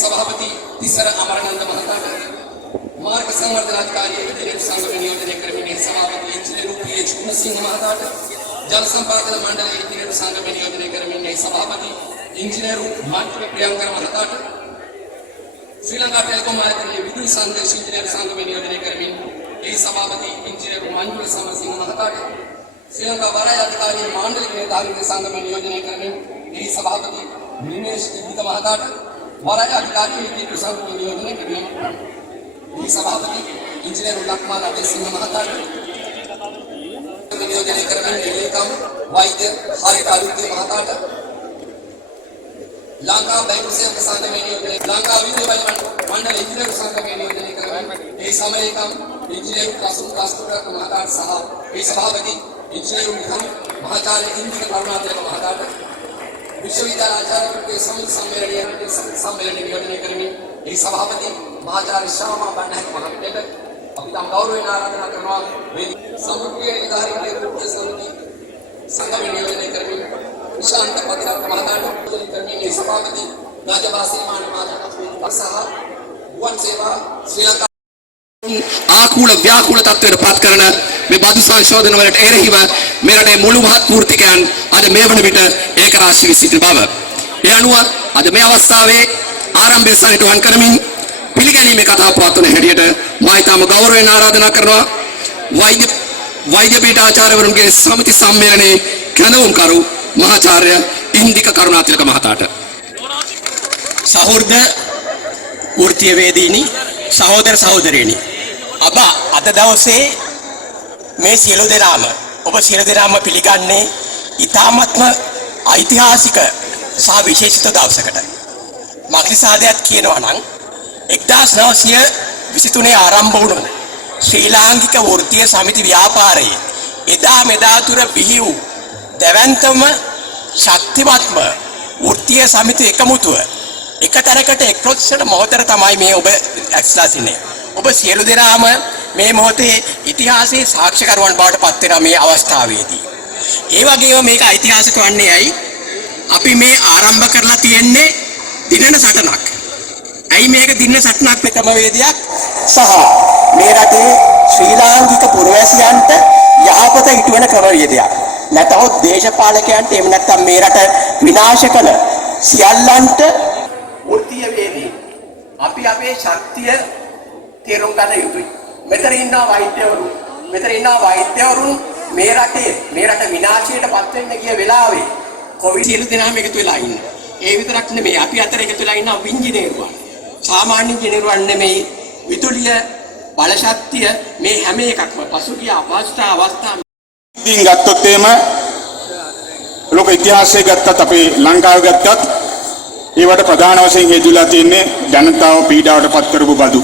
सभापति तिसर अमरानंद महताट मार्ग संवर्धनाधिकारी इंजीनियर संघ नियोजन कर्मी सभापति इंजीनियर पीएच सिंह महताट जल संपादन मंडल इंजीनियर संघ नियोजन कर्मी सभापति इंजीनियर मात्र प्रियंकर महताट श्रीलंका टेलीकॉम विद्युत संदेश इंजीनियर संघ नियोजन कर्मी सभापति इंजीनियर मंजुल समर सिंह महताट श्रीलंका वराय अधिकारी मांडलिक निर्धारित संघ नियोजन कर्मी सभापति निमेश दीपिका महताट वराय अधिकारी इंजीनियर संघ नियोजन कर्मी सभापति इंजीनियर लक्ष्मण अभय सिंह महताट नियोजन कर्मी निलेकम वैद्य हरि तालुके महताट लंका बैंक सेवक संघ नियोजन लंका विद्युत मंडल इंजीनियर संघ नियोजन कर्मी समय इंजीनियर कासुम कास्तुकर महताट साहब सभापति इंजीनियर महाचार्य इंद्र करुणाकर महताट विश्वविद्यालय आचार्य के सम्मेलन नियोजन कर्मी सभापति महाचार्य श्यामा बंडायक महाविद्यालय अभितम गौरव आराधना करना समृद्धि अधिकारी के समिति संघ नियोजन कर्मी निशांत पतिराम महताट कर्मी सभापति राजवासी मानव साहब वन सेवा श्रीलंका आकूल व्याकूल तत्व पात करना මේ බදු සංශෝධන වලට එරෙහිව මෙරටේ මුළු මහත් පූර්තිකයන් අද මේ වන විට ඒකරාශී සිටින බව. ඒ අනුව අද මේ අවස්ථාවේ ආරම්භය සහිතවන් කරමින් පිළිගැනීමේ කතා පවත්වන හැටියට මා ඊටම ගෞරවයෙන් ආරාධනා කරනවා වෛද්‍ය පීඨාචාර්යවරුන්ගේ සමිති සම්මේලනයේ කැඳවුම්කරු මහාචාර්ය ඉන්දික කරුණාතිලක මහතාට සහෘද වෘත්තීය වේදීනි සහෝදර සහෝදරියනි අප අද දවසේ මේ සියලු දෙනාම ඔබ සියලු දෙනාම පිළිගන්නේ ඉතාමත්ම ඓතිහාසික සහ විශේෂිත දවසකට මක්නිසාදයක් කියනවා නම් 1923 ආරම්භ වුණු ශ්‍රී ලාංකික වෘත්තීය සමිති ව්‍යාපාරයේ එදා මෙදා තුර බිහි වූ දැවැන්තම ශක්තිමත්ම වෘත්තීය සමිති එකමුතුව එක තැනකට එක්රොත්සන මොහොතට තමයි මේ ඔබ ඇක්ස්ලා සිටින්නේ. ඔබ සියලු දෙනාම මේ මොහොතේ ඉතිහාසයේ සාක්ෂිකරුවන් බවට පත් වෙන මේ අවස්ථාවේදී. ඒ වගේම මේක ඓතිහාසික වන්නේ ඇයි? අපි මේ ආරම්භ කරලා තියෙන්නේ දිනන සටනක්. ඇයි මේක දිනන සටනක් ප්‍රථම වේදියක් සහ මේ රටේ ශ්‍රී ලාංකික පුරවැසියන්ට යහපත ඉටු වෙන ක්‍රමවේදයක්. නැතහොත් දේශපාලකයන්ට එහෙම නැත්නම් මේ රට විනාශ කළ සියල්ලන්ට වෘත්තීය වේදී අපි අපේ ශක්තිය තේරුම් ගන්න යුතුයි. මෙතන ඉන්නා වෛද්‍යවරුන් මේ රට විනාශයට පත් වෙන්න ගිය වෙලාවේ කොවිඩ් සියලු දෙනාම එකතු වෙලා ඉන්නේ. ඒ විතරක් නෙමෙයි අපි අතර එකතු වෙලා ඉන්න ඉංජිනේරුවන්. සාමාන්‍ය ඉංජිනේරුවන් නෙමෙයි විදුලිය බල ශක්තිය මේ හැම එකක්ම පසුගිය අවස්ථා ඉතින් ගත්තොත් එහෙම ලෝක ඉතිහාසයේ ගත්තත් අපේ ලංකාව ගත්තත් ඒවට ප්‍රධාන වශයෙන් හේතුලා තියෙන්නේ ජනතාව පීඩාවට පත් කරපු බදු.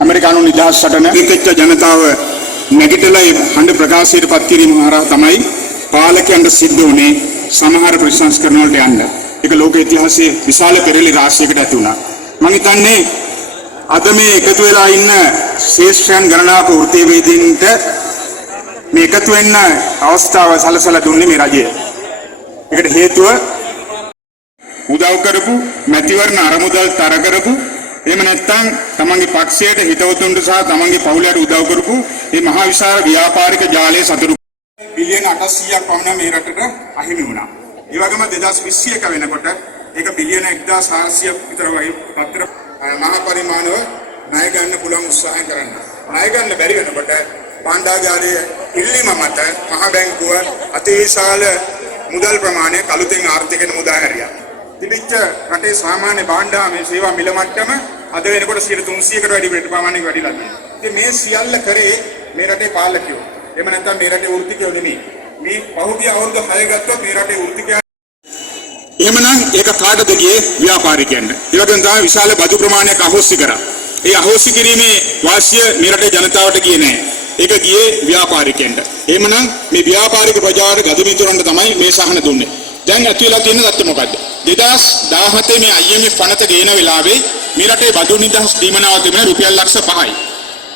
ඇමරිකානු නිදහස් සටන ඒකච්ච ජනතාව නැගිටලා හඬ ප්‍රකාශයට පත් කිරීම හරහා තමයි පාලකයන්ට සිද්ධ වුණේ සමහර ප්‍රතිසංස්කරණ වලට යන්න. ඒක ලෝක ඉතිහාසයේ විශාල පෙරලි රාශියකට ඇති වුණා. මම හිතන්නේ අද මේ එකතු වෙලා ඉන්න ශේෂ්ඨයන් ගණනාවක වෘත්තීය වේදීන්ට මේ එකතු වෙන්න අවස්ථාව සලසලා දුන්නේ මේ රජය. ඒකට හේතුව උදව් කරපු මැතිවරණ අරමුදල් තර කරපු එහෙම නැත්නම් තමන්ගේ පක්ෂයට හිතවතුන්ට සහ තමන්ගේ පවුලට උදව් කරපු මේ මහා විශාල ව්‍යාපාරික ජාලයේ සතුරු බිලියන 800ක් පමණ මේ රටට අහිමි වුණා. ඒ වගේම 2021 වෙනකොට ඒක බිලියන 1400ක් විතර වගේ පත්‍ර මහා පරිමාණව ණය ගන්න පුළුවන් උත්සාහය කරන්න. ණය ගන්න බැරි වෙනකොට භාණ්ඩාගාරයේ ඉල්ලීම මත මහා බැංකුව අතිවිශාල මුදල් ප්‍රමාණයක් අලුතෙන් ආර්ථිකයට මුදා හැරියා. තිබිච්ච රටේ සාමාන්‍ය භාණ්ඩාමේ සේවා මිල මට්ටම අද වෙනකොට 300කට වැඩි ප්‍රමාණයක් වැඩිලා තියෙනවා. ඉතින් මේ සියල්ල කරේ මේ රටේ පාලකයෝ. එහෙම නැත්නම් මේ රටේ වෘත්තිකයෝ නෙමෙයි. මේ පහුගිය අවුරුදු 6 ගත්තොත් මේ රටේ වෘත්තිකයෝ එහෙමනම් ඒක කාටද ගියේ ව්‍යාපාරිකයන්ට. ඒ වගේම තමයි විශාල බදු ප්‍රමාණයක් අහෝසි කරා. ඒ අහෝසි කිරීමේ වාසිය මේ රටේ ජනතාවට ගියේ නැහැ. ඒක ගියේ ව්‍යාපාරිකයන්ට. එහෙමනම් මේ ව්‍යාපාරික ප්‍රජාවට ගද මිතුරන්ට තමයි මේ සහන දුන්නේ. දැන් ඇතුළේ තියෙන தත්ත්වය මොකද්ද? 2017 මේ IMF පනත ගේන වෙලාවේ මේ රටේ බදු නිදහස් දීමනාව තිබුණා රුපියල් ලක්ෂ 5යි.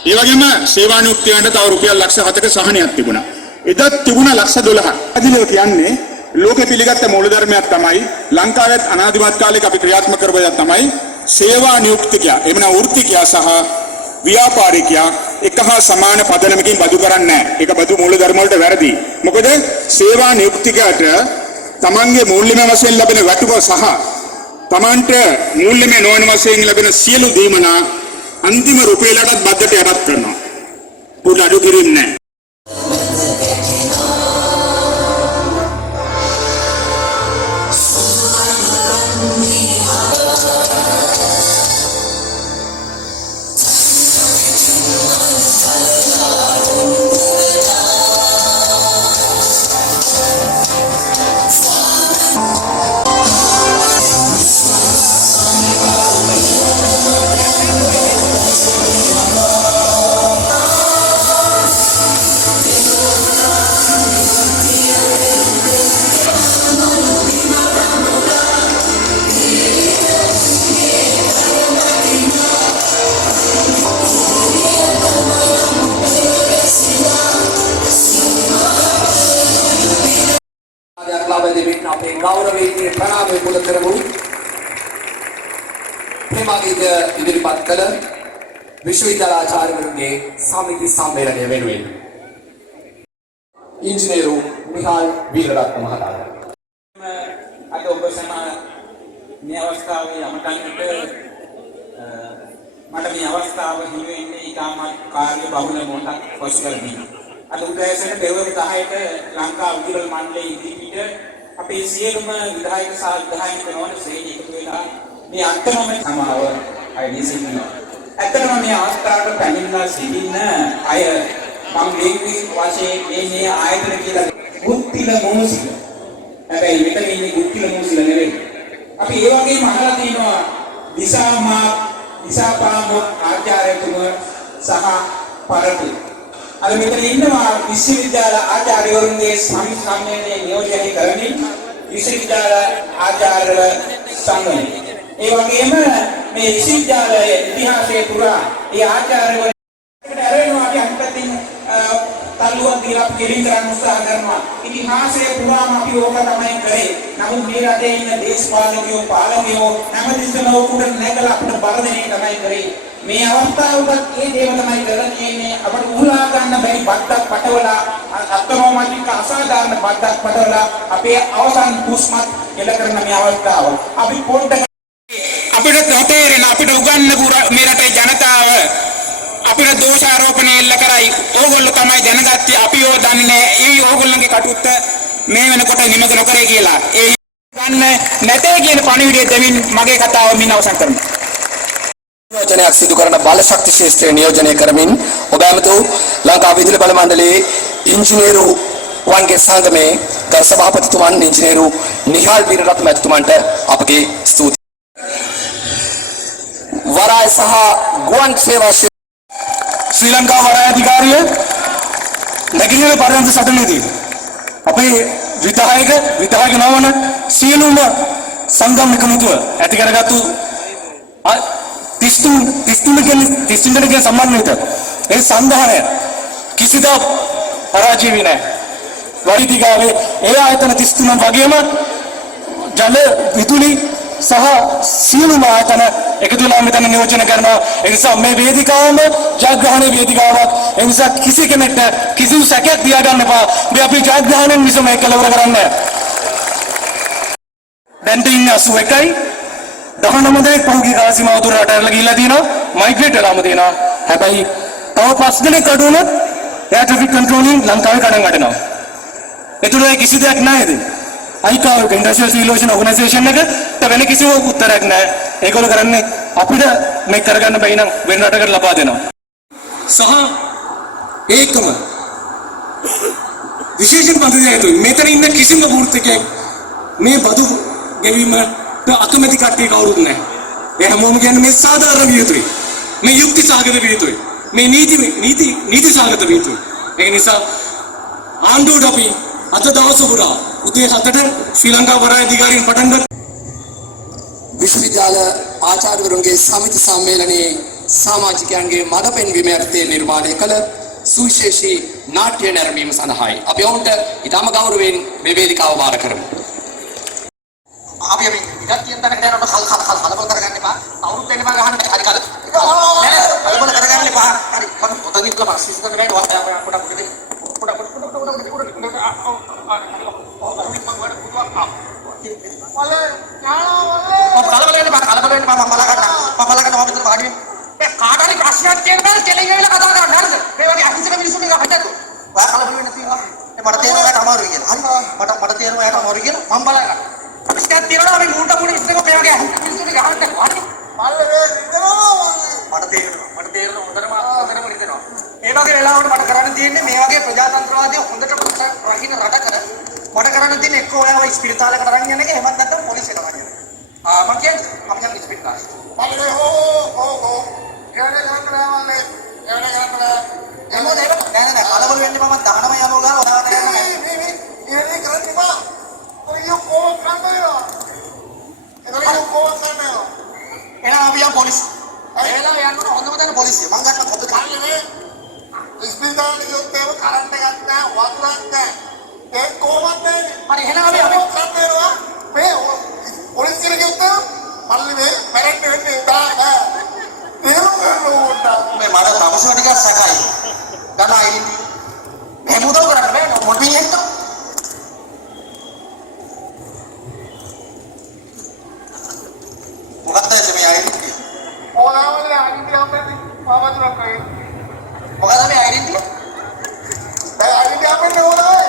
ඒ වගේම සේවා නියුක්තියන්ට තව රුපියල් ලක්ෂ 7ක සහනයක් තිබුණා. එදත් තිබුණා ලක්ෂ 12ක්. අදිලව කියන්නේ ලෝකෙ පිළිගත්ත මූලධර්මයක් තමයි ලංකාවෙත් අනාදිමත් කාලයක අපි ක්‍රියාත්මක කරපු දේ තමයි සේවා නියුක්තිකයා. එමන වෘත්තිකයා සහ ව්‍යාපාරිකයා එක හා සමාන පදනමකින් බදු කරන්නේ නැහැ. ඒක බදු මූලධර්ම වලට වැරදි. මොකද සේවා නියුක්තිකයාට තමන්ගේ මූල්‍යමය වශයෙන් ලැබෙන වැටුප සහ තමන්ට මූල්‍යමය නොවන වශයෙන් ලැබෙන සියලු දීමනා අන්තිම රුපියලටත් බද්දට යටත් කරනවා. පොඩි අඩු කිරීම නැහැ. ගෞරවයෙන් ප්‍රණාමය පුද කරමු. ප්‍රේමාගීත ඉදිරිපත් කළ විශ්වවිද්‍යාලාචාර්යවරුන්ගේ සමිති සම්මේලනය වෙනුවෙන් ඉංජිනේරු මිහාල් වීරරත්න මහතාට අද ඔබ සම මේ අවස්ථාවේ යමකන්නට මට මේ අවස්ථාව හිමි වෙන්නේ ඉතාමත් කාර්ය බහුල මොහොතක් පසු කරමින්. අද උදෑසන පෙරවරු 10ට ලංකා උද්‍යෝග මණ්ඩලයේ ඉදිරිපිට අපේ සියලුම විධායක සහ විධායක වෙනවන ශ්‍රේණි එකතු වෙලා මේ අන්තිම සමාව අයිඩි සිටිනවා. ඇත්තටම මේ අවස්ථාවට පැමිණලා සිටින අය මම මේකේ වශයෙන් මේ ආයතන කියලා ගුත්තිල මොහොසිල. හැබැයි මෙතන ඉන්නේ ගුත්තිල මොහොසිල නෙවෙයි. අපි ඒ වගේම අහලා තියෙනවා දිසාපාම ආචාර්යතුමා සහ පරතු. අද මෙතන ඉන්නවා විශ්වවිද්‍යාල ආචාර්යවරුන්ගේ සම්මේලනයේ නියෝජනය කරමින් විශ්වවිද්‍යාල ආචාර්ය සංගමය. ඒ වගේම මේ විශ්වවිද්‍යාලයේ ඉතිහාසයේ පුරා ඒ ආචාර්යවරුන්ට ඇරෙනවා අපි අන්තිමින් තල්ලුවක් දීලා කෙලින් කරන්න උත්සාහ කරනවා. ඉතිහාසයේ පුරාම අපි ඕක තමයි කරේ. නමුත් මේ රටේ ඉන්න දේශපාලකයෝ පාලකයෝ හැමතිස්සෙම උඩට නැගලා අපිට බල දෙන එක තමයි කරේ. මේ අවස්ථාවකට ඒ දේව තමයි කරන්නේ අපට උහුලා ගන්න බැරි බද්දක් පටවලා අත්නෝමතික අසාධාරණ බද්දක් පටවලා අපේ අවසන් කුස්මත් එල කරන මේ අවස්ථාව අපි පොඩ්ඩක් අපිට තේරෙන අපිට උගන්වපු මේ රටේ ජනතාව අපිට දෝෂාරෝපණය එල්ල කරයි. ඕගොල්ලෝ තමයි දැනගත්තේ අපිව දන්නේ ඒ ඕගොල්ලන්ගේ කටුත්ත මේ වෙනකොට නිමක නොකරේ කියලා. ඒ ගන්න නැතේ කියන පණිවිඩය දෙමින් මගේ කතාව මින් අවසන් කරනවා. නියෝජනයක් සිදු කරන බල ශක්ති ශාස්ත්‍රය නියෝජනය කරමින් ඔබ ඇමතු ලංකා විදුලි බල මණ්ඩලයේ ඉංජිනේරු වන්ගේ සංගමේ ගරු සභාපතිතුමන් ඉංජිනේරු නිහාල් බීරරත්න මැතිතුමන්ට අපගේ ස්තුතියි. වරාය සහ ගුවන් සේවා ශ්‍රී ලංකා වරාය අධිකාරිය නැගිටින පරිවර්තන සටනේදී අපේ විධායක නවන සියලුම සංගම් එකමුතුව ඇති කරගත්තු 33 ගේ සම්මානිත ඒ සංධානය කිසිදා පරාජය නැහැ. වරිදිගාවේ ඒ ආයතන 33 වගේම ජල විදුලි සහ සියලුම ආයතන එකතු වෙලා මෙතන නියෝජනය කරනවා. ඒ නිසා මේ වේදිකාවම ජයග්‍රහණයේ වේදිකාවක්. ඒ නිසා කිසි කෙනෙක්ට කිසිදු සැකයක් තියාගන්න එපා. මේ අපි ජයග්‍රහණයෙන් විසම මේක කලවර කරන්නේ. දැන් තින්නේ 81යි 19 දෙනෙක් පහුගිය කාල සීමාව තුර රට ඇරලා ගිහිල්ලා තියෙනවා. මයිග්‍රේට් වෙලාම තියෙනවා. හැබැයි තව 5 දෙනෙක් අඩු වුණොත් එයා ට්‍රැෆික් කන්ට්‍රෝලින් ලංකාවේ කඩන් වටනවා. ඒතුළු කිසි දෙයක් නැහැද? අයිකාව ඉන්ඩස්ට්‍රියල් සිවිලයිසේෂන් ඕගනයිසේෂන් එකට වෙන කිසිම උත්තරයක් නැහැ. ඒගොල්ලෝ කරන්නේ අපිට මේක කරගන්න බැයි නම් වෙන රටකට ලබා දෙනවා. සහ ඒකම විශේෂයෙන් පද්ධතියයි මෙතන ඉන්න කිසිම වෘත්තකයක් මේ බදු ගෙවීමට අකමැති කට්ටිය කවුරුත් නැහැ. ඒ හැමෝම කියන්නේ මේ සාධාරණ විය යුතුයි. මේ යුක්ති සාගත විය යුතුයි. මේ නීති සාගත විය යුතුයි. ඒ නිසා ආණ්ඩුවට අපි අද දවස පුරා උදේ 7ට ශ්‍රී ලංකා වරාය අධිකාරියෙන් පටන් ගත්ත විශ්වවිද්‍යාල ආචාර්යවරුන්ගේ සමිති සම්මේලනයේ සමාජිකයන්ගේ මඟ පෙන්වීම යටතේ නිර්මාණය කළ සුවිශේෂී නාට්‍ය නැරඹීම සඳහායි අපි ඔවුන්ට ඉතාම ගෞරවයෙන් මේ වේදිකාව බාර කරමු. අපි ඉඩක් තියෙන තැනකට යනකොට කලබල කරගන්න එපා. අවුරුත් වෙන්න බා ගහන්න හරි කල. නෑ කලබල කරගන්න එපා. හරි මම ඔතනින් ඉන්න පස්සේ කරගෙන යනවා. පොඩක් කලබල වෙන්න බා මම බලා ගන්න මෙතන පාඩුවේ. ඒ කාටරි ප්‍රශ්නයක් තියෙනවා කෙලින් වෙලා කතා කරන්න හරිද? මේ වගේ අහිංසක මිනිස්සුන්ගේ හදන්න. ඔයා කලබල වෙන්න තියෙනවා. මට තේරෙනවා යට අමාරුයි කියලා. හරි මට තේරෙනවා යට අමාරුයි කියලා මම බලා ගන්න. ප්‍රශ්නයක් තියෙනවා අපි මූට මුණ ඉස්සෙක මේ වගේ අහිංසක මිනිස්සුන්ගේ ගහන්න හරි. මල්ලේ ඉතනවා. මට තේරෙනවා හොඳටම ඉතනවා. ඒ වගේ වෙලාවට මට කරන්න තියෙන්නේ මේ වගේ ප්‍රජාතන්ත්‍රවාදී හොඳට රකින්න රටක මට කරන්න තියෙන්නේ එක්ක ඔයාව ස්පිරිතාලයකට අරන් යන එක එහෙමත් නැත්නම් පොලිසියට අරන් යන එක. මම කියන්නේ අපි යන ස්පිරිතාලය. මල්ලේ හෝ එවනේ කරන්න නෑ කලබල වෙන්න මම 19 යනවා ගාන ඔයාලට යනවා මේ ඉන්නේ කරන්න එපා. ඔයෝ කොහොම කරන්නද? එනවා අපි යන පොලිසිය. එලා යන්න හොඳම තැන පොලිසිය. මං ගන්න කොපි කාන්නේ ඉස්පිරිතාලේ යොත් ඒව කරන්ට් එකක් නෑ වතුරක් නෑ. ඒ කොහොමද මේ? හරි එහෙනම් අපි කරනවා මේ පොලිසියට ගියොත් මල්ලි මේ පැරන්ට් වෙන්නේ බෑ. මේ මට තමසන ටිකක් සැකයි. ගන්න අයිඩි. මේ මුදල් කරන්න බෑ මොකද මේ එක්ක? මොකක්ද මේ අයිඩි? ඕලාවල අයිඩි අපිට පාවතුරක් කරේ. මොකද මේ අයිඩි? ඒ අයිඩි අපිට ඕනේ.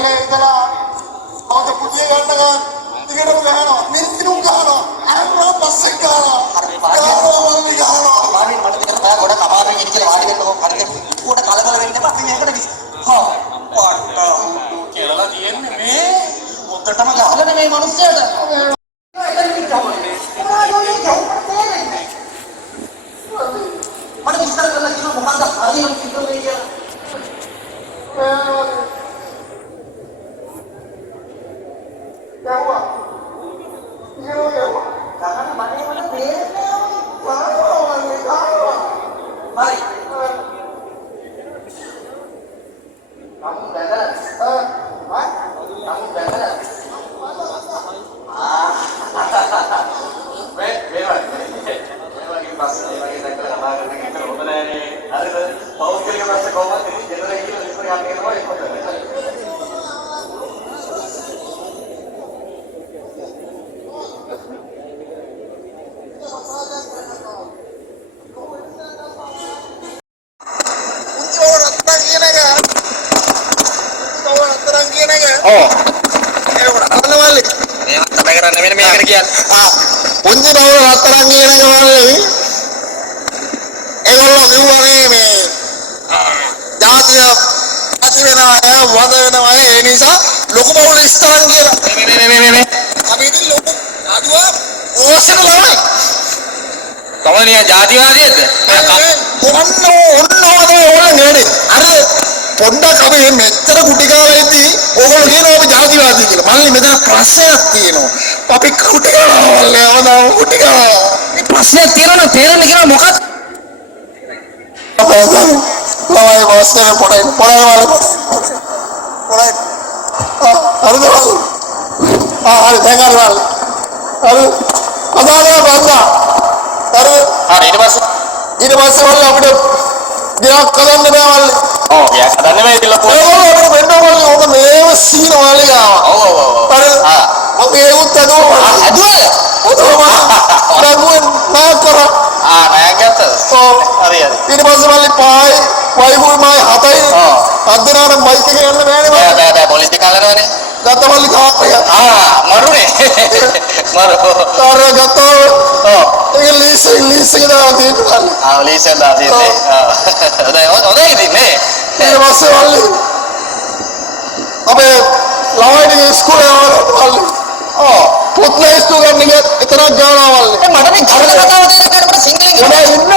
පෙළේ ඉඳලා අවත පුතිය ගන්නකම් දිගටම ගහනවා. මිනිත්තුක් ගහනවා. අරනවා පස්සෙන් ගහනවා. ගහනවා මල්ලි ගහනවා. මාමින් මට දෙන්න බෑ ගොඩක් අමාරුයි ඉන්නේ කියලා වාඩි වෙන්නකො. හරියට උඩ කලබල වෙන්න එපා. අපි මේකට හා පාට කියලා තියෙන්නේ මේ මුද්දටම ගහලා නෙමේ මිනිස්සයාට. මට විස්තර කරලා කියන මොකක්ද හරියට කිව්වේ කියලා. යවුවා. යවුවා. ගහන මනේ වල තේරෙන්නේ හරි. kamu belajar kamu belajar lagi pas lagi kita kemarin kita ngobrolin ada tahu kali pas komat ini jadi kita bisa ngambil apa itu පුංචි බව රත්තරන් කියන ගමන්නේ ඒගොල්ලෝ කිව්වනේ මේ ජාතිය ඇති වෙනවා වද වෙනවා ඒ නිසා ලොකු බවුල ස්ථාන කියලා මේ අපි ඉතින් ලොකු ආදුවා ඕසන ළමයි තමනිය ජාතිවාදීද ඔන්න ඕගොල්ලෝ නේද අර පොඩ්ඩක් අපි මෙච්චර කුටි කාලේ ඉඳි ඕගොල්ලෝ කියනවා අපි ජාතිවාදී කියලා මල්ලි මෙතන ප්‍රශ්නයක් තියෙනවා අපි කුටි කාලේ යවනවා කුටි කාලේ මේ ප්‍රශ්නයක් තියෙනවා තේරෙන්නේ කියලා මොකක්ද ළමයි වාස්තේ පොඩයි හරිද හරි දැන් හරි අදාලා බංගා හරි ඊට පස්සේ වල අපිට ගියක් කරන්න බෑ මල්ලි ඔව් ගියක් හදන්න බෑ කියලා ඒගොල්ලෝ අපිට වෙන්න මල්ලි ඕක මේව සීන වල ගාවා ඔව් හරි අපි ඒවත් හදුවා නෑ කරා නෑ ගත්තද හරි ඊට පස්සේ මල්ලි පායි වයිෆුයි මායි හතයි අද්දනාන බයික් එක යන්න බෑනේ බෑ පොලිස් එක කලරවනේ ගත්ත මල්ලි කාප්පය මරුනේ මරු කාර්ය ගත්තා ඒක ලීස් එක දාලා තියෙනවා ලීස් එක දාලා තියෙන්නේ හොඳයි ඉතින්නේ ඊට පස්සේ මල්ලි අපේ ළමයිට ඉස්කෝලේ යනවා මල්ලි පුත්ලා ඉස්කෝල ගන්න ගියත් එතරම් ගානවා මල්ලි මට මේ ජනක කතාව තේරෙන්නේ මට සිංහලෙන් ඉන්න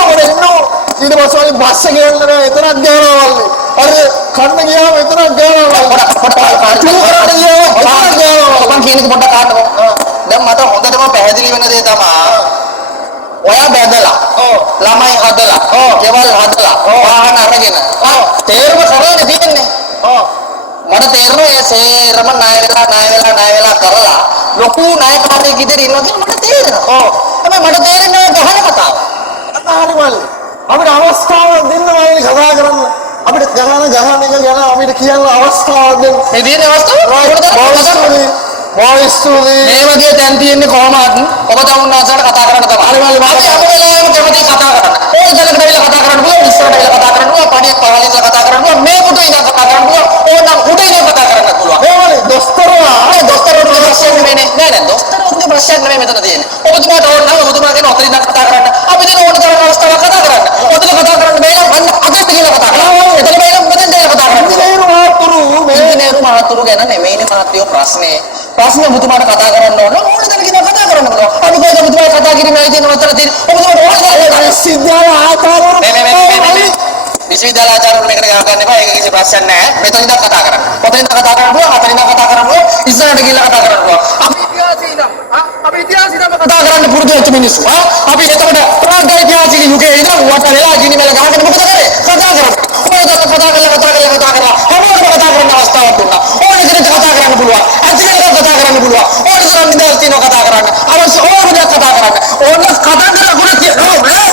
ඊට පස්සේ මල්ලි බස් එකේ යන්න නෑ එතරම් ගානවා මල්ලි අර කන්න ගියාම එතරම් ගානවා මල්ලි මම කියන්නේ පොඩ්ඩක් කාටද දැන් මට හොඳටම පැහැදිලි වෙන දේ තමයි ඔයා බැදලා ළමයි හදලා ගෙවල් හදලා වාහන අරගෙන තේරුම කරන්නේ තියෙන්නේ මට තේරෙනවා ඒ සේරම ණය වෙලා කරලා ලොකු ණයකාරයෙක් ඉදිරිය ඉන්නවා කියලා මට තේරෙනවා හැබැයි මට තේරෙන්නේ ගහන කතාව හරි මල්ලි අපිට අවස්ථාවක් දෙන්න මල්ලි කතා කරන්න අපිට ගහන එක ගැන අපිට කියන්න අවස්ථාවක් දෙන්න මේ දින අවස්ථාව බොයිස් ස්තුතියි මේ වගේ තැන් තියෙන්නේ කොහොමද ඔබ තමුන්නාසට කතා කරන්න තමයි හරි මල්ලි අපි හැම වෙලාවෙම කැමති කතා කරන්න ඕක දෙලකට වෙලා කතා කරන්න පුළුවන් ඉස්සරහට වෙලා කතා කරන්න පුළුවන් පඩියක් පහලින් ඉඳලා කතා කරන්න පුළුවන් මේ පුතේ ඉඳලා කතා කරන්න පුළුවන් ඕනම් උඩේ ඉඳලා කතා කරන්න පුළුවන් මේ මල්ලි දොස්තරවා දොස්තරට ප්‍රශ්නයක් නෙමෙයි නෑ දොස්තරට ප්‍රශ්නයක් නෙමෙයි මෙතන තියෙන්නේ ඔබතුමාට ඕන නම් ඔබතුමා කියන ඔතන ඉඳලා කතා කරන්න අපි දෙන ඕන තරම් අවස්ථාවක් කතා කරන්න ඔතන කතා කරන්න බෑ නම් අන්න අතට කියලා කතා කරන්න එතන බෑ නම් මෙතෙන් දෙලා කතා කරන්න ඉංජිනේරු මහතුරු ගැන නෙමෙයිනේ මහත්යෝ ප්‍රශ්නේ ප්‍රශ්නේ ඔබතුමාට කතා කරන්න ඕන ඕන දෙයක් ඉඳලා කතා කරන්න පුළුවන් අපි කොහෙද ඔබතුමා කතා කිරීමේ තියෙන උත්තර තියෙන ඔබතුමාට ඕන දෙයක් සිද්ධාල ආකාරවල විශ්වවිද්‍යාල ආචාර්යවරු මේකට ගහ ගන්න එපා ඒක කිසි ප්‍රශ්නයක් නෑ මෙතන ඉඳලා කතා කරන්න ඔතන ඉඳලා කතා කරන්න පුළුවන් අතන ඉඳලා කතා කරන්න පුළුවන් ඉස්සරහට ගිහලා කතා කරන්න පුළුවන් අපි ඉතිහාසය ඉඳන් කතා කරන්න පුරුදු වෙච්ච මිනිස්සු අපි එතකොට ප්‍රාග්ධ ඉතිහාසික යුගයේ ඉඳන් වට වෙලා ගිනි මෙල ගහගෙන මොකද කරේ කතා කරන්නේ ඕනකට කතා කරලා හැමෝටම කතා කරන්න අවස්ථාවක් දුන්නා ඕනෙකට කතා කරන්න පුළුවන් අතිරේක කතා කරන්න පුළුවන් ඕන තරම් නිදහස් තියෙනවා කතා කරන්න අවශ්‍ය ඕන දෙයක් කතා කරන්න ඕන කතා කරලා ගුණ තියෙනවා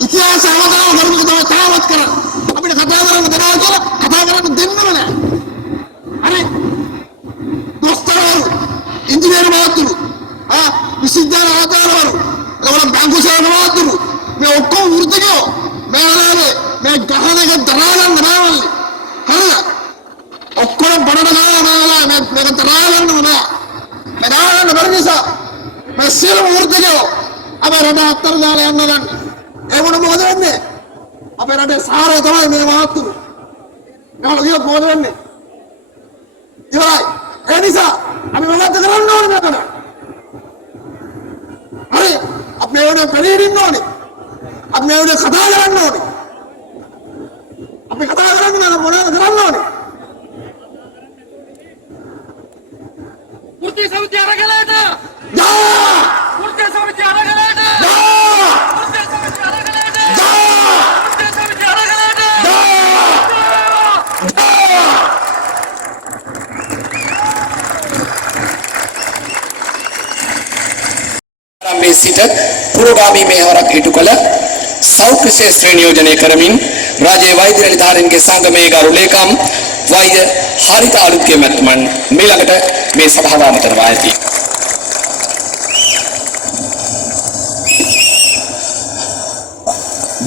ඉතිහාස අවදාන කරමුක තමයි තාවත් කරා අපිට කතා කරන්න දෙනවා කියලා කතා කරන්න දෙන්නම නෑ හරි දොස්තරවරු ඉංජිනේරු මහතුරු විශ්වවිද්‍යාල ආචාර්යවරු ඒගොල්ලෝ බැංකු සේවකවරු මේ ඔක්කොම වෘත්තිකයෝ මේ ගහන එක දරා ගන්න බෑ මල්ලි හරිද ඔක්කොම බඩට ගාලා මේක දරා ගන්න ඕනේ මේ දරා ගන්න බැරි නිසා මේ සියලු වෘත්තිකයෝ අපේ රට අත්තර දාලා යන්න ගන්න ඒගොල්ලෝ මොකද වෙන්නේ අපේ රටේ සාරය තමයි මේ මහත්තුරු ඒගොල්ලෝ කියව මොකද වෙන්නේ ඉවරයි ඒ නිසා අපි මොකක්ද කරන්න ඕනේ මේකට හරි අපි මේවට පරිදින්න ඕනේ අපි මේවට කතා කරන්න ඕනේ අපි කතා කරන්න නම් මොනවද කරන්න ඕනේ වෘත්තීය සමිතිය අරගලයට යා වෘත්තීය සමිතිය අරගලයට යා වෘත්තීය සමිතිය අරගලයට යා වෘත්තීය සමිතිය අරගලයට මේ සිට පුරෝගාමී මෙහෙවරක් ඉටු කළ සෞඛ්‍ය ශාස්ත්‍රය නියෝජනය කරමින් රාජ්‍ය වෛද්‍ය නිලධාරීන්ගේ සංගමයේ ගරු ලේකම් වෛද්‍ය හරිත අලුත්ගේ මැතිතුමන් ඊළඟට මේ සභාව අමතරව ඇති.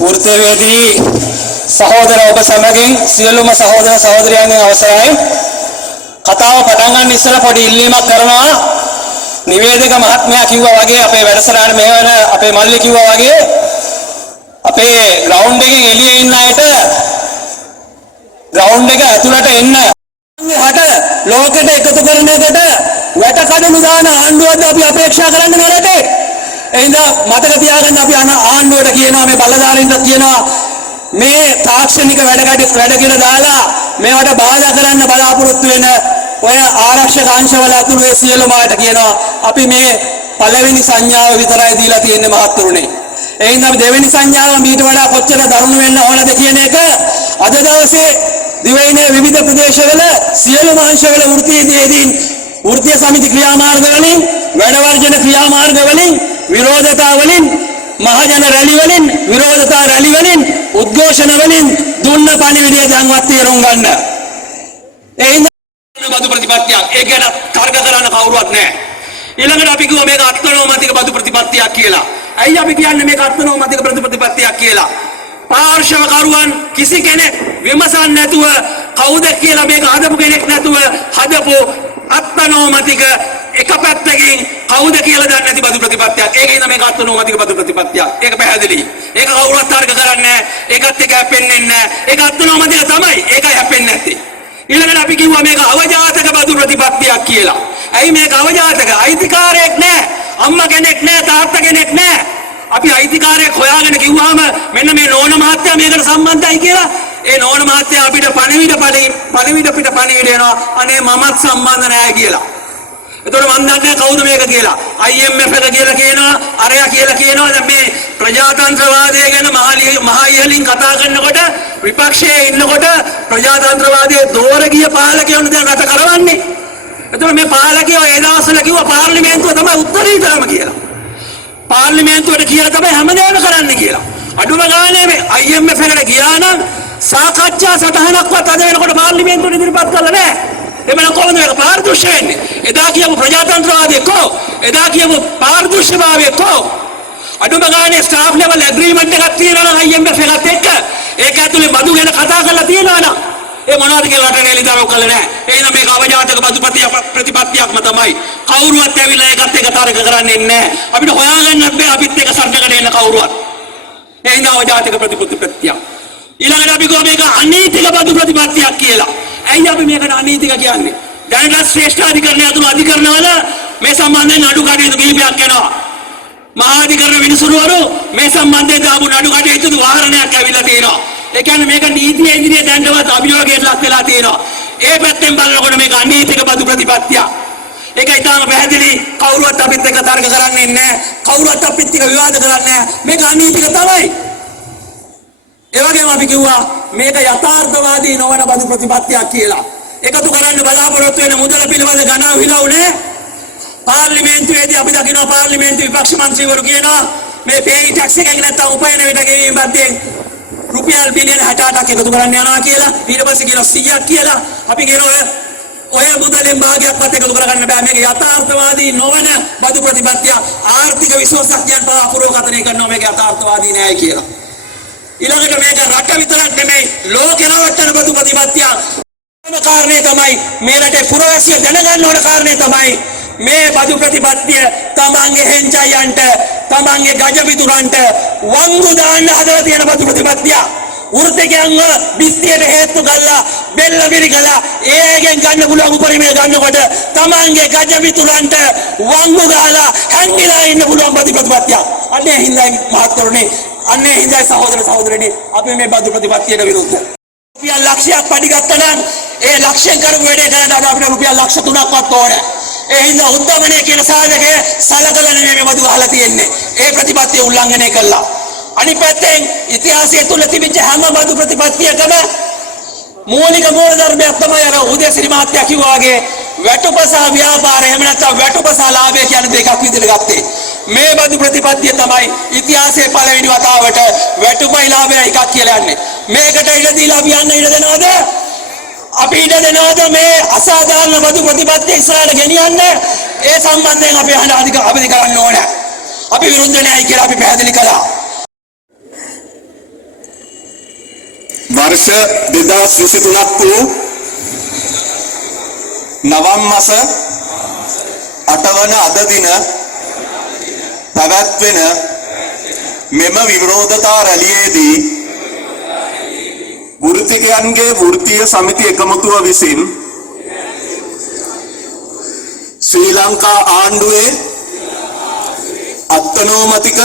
වෘත්තවේදී සහෝදර ඔබ සමගින් සියලුම සහෝදර සහෝදරයන්ගේ අවසරයි කතාව පටන් ගන්න ඉස්සෙල්ලා පොඩි ඉල්ලීමක් කරනවා නිවේදක මහත්මයා කිව්වා වගේ අපේ වැඩසටහන මෙහෙවන අපේ මල්ලි කිව්වා වගේ අපේ ග්‍රවුන්ඩ් එකෙන් එළියේ ඉන්න අයට ග්‍රවුන්ඩ් එක ඇතුළට එන්න හට ලෝකෙට එකතු කරන එකට වැටකඩනු දාන ආණ්ඩුවක්ද අපි අපේක්ෂා කරන්නේ මේ රටේ එහෙනම් මතක තියාගන්න අපි ආණ්ඩුවට කියනවා මේ බලධාරීන්ට කියනවා මේ තාක්ෂණික වැඩ කියලා දාලා මේවට බාධා කරන්න බලාපොරොත්තු වෙන ඔය ආරක්ෂක අංශවල ඇතුළු ඒ සියලුමාට කියනවා අපි මේ පළවෙනි සංඥාව විතරයි දීලා තියෙන්නේ මහත්තුරුනේ. ඒ හින්දා අපි දෙවෙනි සංඥාව මීට වඩා කොච්චර දරුණු වෙන්න ඕනද කියන එක අද දවසේ දිවයිනේ විවිධ ප්‍රදේශවල සියලුම අංශවල වෘත්තීය සමිති ක්‍රියාමාර්ග වලින් වැඩ වර්ජන ක්‍රියාමාර්ග වලින් විරෝධතා වලින් මහජන රැලි වලින් විරෝධතා රැලි වලින් උද්ඝෝෂණ වලින් දුන්න පණිවිඩය දැන්වත් තේරුම් ගන්න. ඒ හින්දා බදු ප්‍රතිපත්තියක් ඒ ගැන තර්ක කරන්න කවුරුවත් නැහැ. ඊළඟට අපි කිව්වා මේක අත්නෝමතික බදු ප්‍රතිපත්තියක් කියලා. ඇයි අපි කියන්නේ මේක අත්නෝමතික ප්‍රතිපත්තියක් කියලා? පාර්ශවකරුවන් කිසි කෙනෙක් විමසන්නේ නැතුව කවුද කියලා මේක හදපු කෙනෙක් නැතුව හදපු අත්නෝමතික එක පැත්තකින් කවුද කියලා දන්නේ නැති බදු ප්‍රතිපත්තියක්. ඒකින්ද මේක අත්නෝමතික බදු ප්‍රතිපත්තියක්. ඒක පැහැදිලි. ඒක කවුරුවත් තර්ක කරන්නේ නැහැ. ඒකත් එක හැප්පෙන්නේ නැහැ. ඒක අත්නෝමතික තමයි. ඒකයි හැප්පෙන්නේ නැත්තේ. ඊළඟට අපි කිව්වා මේක අවජාතක බදු ප්‍රතිපත්තියක් කියලා. ඇයි මේක අවජාතක? අයිතිකාරයෙක් නැහැ. අම්මා කෙනෙක් නැහැ, තාත්තා කෙනෙක් නැහැ. අපි අයිතිකාරයෙක් හොයාගෙන කිව්වහම මෙන්න මේ නෝන මහත්තයා මේකට සම්බන්ධයි කියලා ඒ නෝන මහත්තයා අපිට පණිවිඩ එනවා. අනේ මමත් සම්බන්ධ නැහැ කියලා. එතකොට මන් දන්නේ කවුද මේක කියලා. IMF එක කියලා කියනවා, අරයා කියලා කියනවා. දැන් මේ ප්‍රජාතන්ත්‍රවාදය ගැන මහා ඉහලින් කතා කරනකොට විපක්ෂයේ ඉන්නකොට ප්‍රජාතන්ත්‍රවාදයේ දෝර ගිය පාලකයන් දැන් රට කරවන්නේ. එතකොට මේ පාලකයෝ ඒ දවස්වල කිව්වා පාර්ලිමේන්තුව තමයි උත්තරීතරම කියලා. පාර්ලිමේන්තුවට කියලා තමයි හැමදේම කරන්න කියලා. අඩුම ගානේ මේ IMF එකට ගියා නම් සාකච්ඡා සටහනක්වත් අද වෙනකොට පාර්ලිමේන්තුවට ඉදිරිපත් කළා නෑ. එමනම් කොහොමද මේක පාරදෘශ්‍ය වෙන්නේ? එදා කියපු ප්‍රජාතන්ත්‍රවාදය කෝ? එදා කියපු පාරදෘශ්‍යභාවය කෝ? අඩුම ගානේ ස්ටාෆ් ලෙවල් ඇග්‍රීමන්ට් එකක් තියෙනවා නම් IMF එකත් එක්ක ඒක ඇතුලේ බදු ගැන කතා කරලා තියෙනවා නම් ඒ මොනවද කියලා රට නෙලිදරව් කළේ නැහැ. එහෙනම් මේක අවජාතක බදු ප්‍රතිපත්තියක්ම තමයි. කවුරුවත් ඇවිල්ලා ඒකත් එක්ක තර්ක කරන්නේ නැහැ. අපිට හොයාගන්න බෑ අපිත් එක්ක සර්ජකට එන්න කවුරුවත්. එහෙනම් අවජාතක ප්‍රතිපත්තියක්. ඊළඟට අපි ගෝ මේක අනීතික බදු ප්‍රතිපත්තියක් කියලා. ඇයි අපි මේකට අනීතික කියන්නේ? දැනට ශ්‍රේෂ්ඨ අධිකරණය අතුළු අධිකරණවල මේ සම්බන්ධයෙන් නඩු කටයුතු කිහිපයක් යනවා. මහා අධිකරණ විනිසුරුවරු මේ සම්බන්ධයෙන් දාපු නඩු කටයුතු වාරණයක් ඇවිල්ලා තියෙනවා. ඒ කියන්නේ මේක නීතිය ඉදිරියේ දැන්වත් අභියෝගයට ලක් වෙලා තියෙනවා. ඒ පැත්තෙන් බලනකොට මේක අනීතික බදු ප්‍රතිපත්තියක්. ඒක ඊටාම පැහැදිලි. කවුරුවත් අපිත් එක්ක තර්ක කරන්නේ නැහැ. කවුරුවත් අපිත් එක්ක විවාද කරන්නේ නැහැ. මේක අනීතික තමයි. ඒ වගේම අපි කිව්වා මේක යථාර්ථවාදී නොවන බදු ප්‍රතිපත්තියක් කියලා. එකතු කරන්න බලාපොරොත්තු වෙන මුදල පිළිබඳ ගණන් හිලවුනේ පාර්ලිමේන්තුවේදී අපි දකිනවා පාර්ලිමේන්තු විපක්ෂ මන්ත්‍රීවරු කියනවා මේ පේයි ටැක්ස් එකක් නැත්තම් උපයන විට ගෙවීම බද්දෙන් රුපියල් බිලියන 68ක් එකතු කරන්න යනවා කියලා. ඊට පස්සේ කියනවා 100ක් කියලා. අපි කියනවා ඔය මුදලින් භාගයක්වත් එකතු කරගන්න බෑ. මේක යථාර්ථවාදී නොවන බදු ප්‍රතිපත්තිය. ආර්ථික විශ්වාසඥයන් පවා පුරෝගතනය කරනවා මේක යථාර්ථවාදී නෑ කියලා. ඊළඟට මේක රට විතරක් නෙමෙයි ලෝකෙ නවත්තන බදු ප්‍රතිපත්තිය. කාරණේ තමයි මේ රටේ පුරවැසිය දැනගන්න ඕන කාරණේ තමයි මේ බදු ප්‍රතිපත්තිය තමන්ගේ හෙන්චයන්ට තමන්ගේ ගජබිතුරන්ට වංගු දාන්න හදලා තියෙන බදු ප්‍රතිපත්තිය. වෘත්තිකයන්ව බිස්තියට හේතු ගල්ලා බෙල්ල විරිකලා ඒගෙන් ගන්න පුළුවන් උපරිමය ගන්නකොට තමන්ගේ ගජබිතුරන්ට වංගු ගහලා හැංගිලා ඉන්න පුළුවන් බදු ප්‍රතිපත්තිය. අනේ හින්දා මහත්කරුනේ අනේ හින්දා සහෝදර සහෝදරනි අපි මේ බදු ප්‍රතිපත්තියට විරුද්ධ. රුපියල් ලක්ෂයක් පඩිගත්තා නම් ඒ ලක්ෂයෙන් කරපු වැඩේ කරන්න අපිට රුපියල් ලක්ෂ 3ක්වත් ඕන. ඒ හින්දා උද්දමනය කියන සාධකය සලකලා නෙමෙයි මේ බදු අහලා තියෙන්නේ. ඒ ප්‍රතිපත්තිය උල්ලංඝනය කළා. අනිත් පැත්තෙන් ඉතිහාසය තුල තිබිච්ච හැම බදු ප්‍රතිපත්තියකම මූලික මූලධර්මයක් තමයි අර උදේසිරි මහත්තයා කිව්වා වගේ වැටුප සහ ව්‍යාපාරය එහෙම නැත්නම් වැටුප සහ ලාභය කියන දෙකක් විදිහට ගත්තේ. මේ බදු ප්‍රතිපත්තිය තමයි ඉතිහාසයේ පළවෙනි වතාවට වැටුපයි ලාභයයි එකක් කියලා යන්නේ. මේකට ඉඩ දීලා අපි යන්න ඉඩ දෙනවද? අපි ඉඩ දෙනවද මේ අසාධාරණ බදු ප්‍රතිපත්තිය ඉස්සරහට ගෙනියන්න? ඒ සම්බන්ධයෙන් අපි අවධි කරන්න ඕනේ. අපි විරුද්ධ නැහැ කියලා අපි පැහැදිලි කළා. वर्ष 2023 වූ නවම් මාස 8 වන අද දින පැවැත්වෙන මෙම විරෝධතා රැළියේදී වෘත්තිකයන්ගේ වෘත්තීය සමිති එකමුතුව විසින් ශ්‍රී ලංකා ආණ්ඩුවේ අත්නෝමතික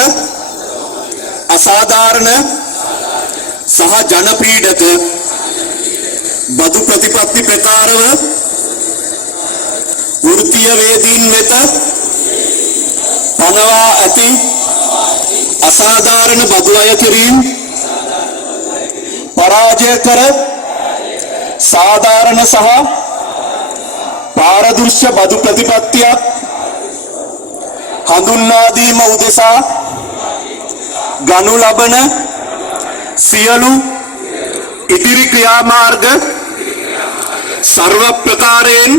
අසාධාරණ සහ ජනපීඩක බදු ප්‍රතිපත්ති ප්‍රකාරව වෘත්තීය වේදීන් වෙත පනවා ඇති අසාධාරණ බදු අය කිරීම පරාජය කර සාධාරණ සහ පාරදෘශ්‍ය බදු ප්‍රතිපත්තියක් හඳුන්වා දීම උදෙසා ගනු ලබන සියලු ඉදිරි ක්‍රියාමාර්ග සර්ව ප්‍රකාරයෙන්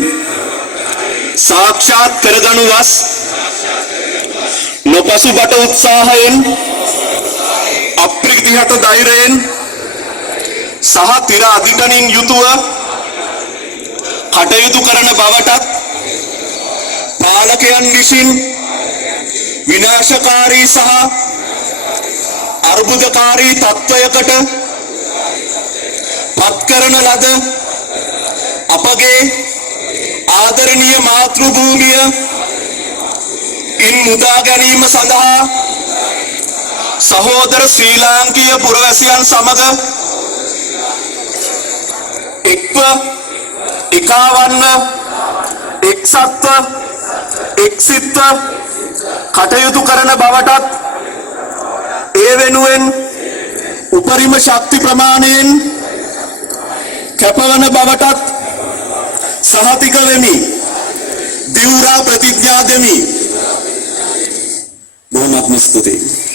සාක්ෂාත් කරගනු වස් නොපසුබට උත්සාහයෙන් අප්‍රතිහත ධෛර්යයෙන් සහ තිර අධිකණින් යුතුව කටයුතු කරන බවටත් පාලකයන් විසින් විනාශකාරී සහ අර්බුදකාරී තත්ත්වයකට පත් කරන ලද අපගේ ආදරණීය මාතෘ භූමිය ඉන් මුදා ගැනීම සඳහා සහෝදර ශ්‍රී ලාංකීය පුරවැසියන් සමග එක්ව එකවන්න එක්සත්ව එක්සිත්ව කටයුතු කරන බවටත් ඒ වෙනුවෙන් උපරිම ශක්ති ප්‍රමාණයෙන් කැපවන බවටත් සහතික වෙමි. දිවුරා ප්‍රතිඥා දෙමි. බොහොමත්ම ස්තුතියි.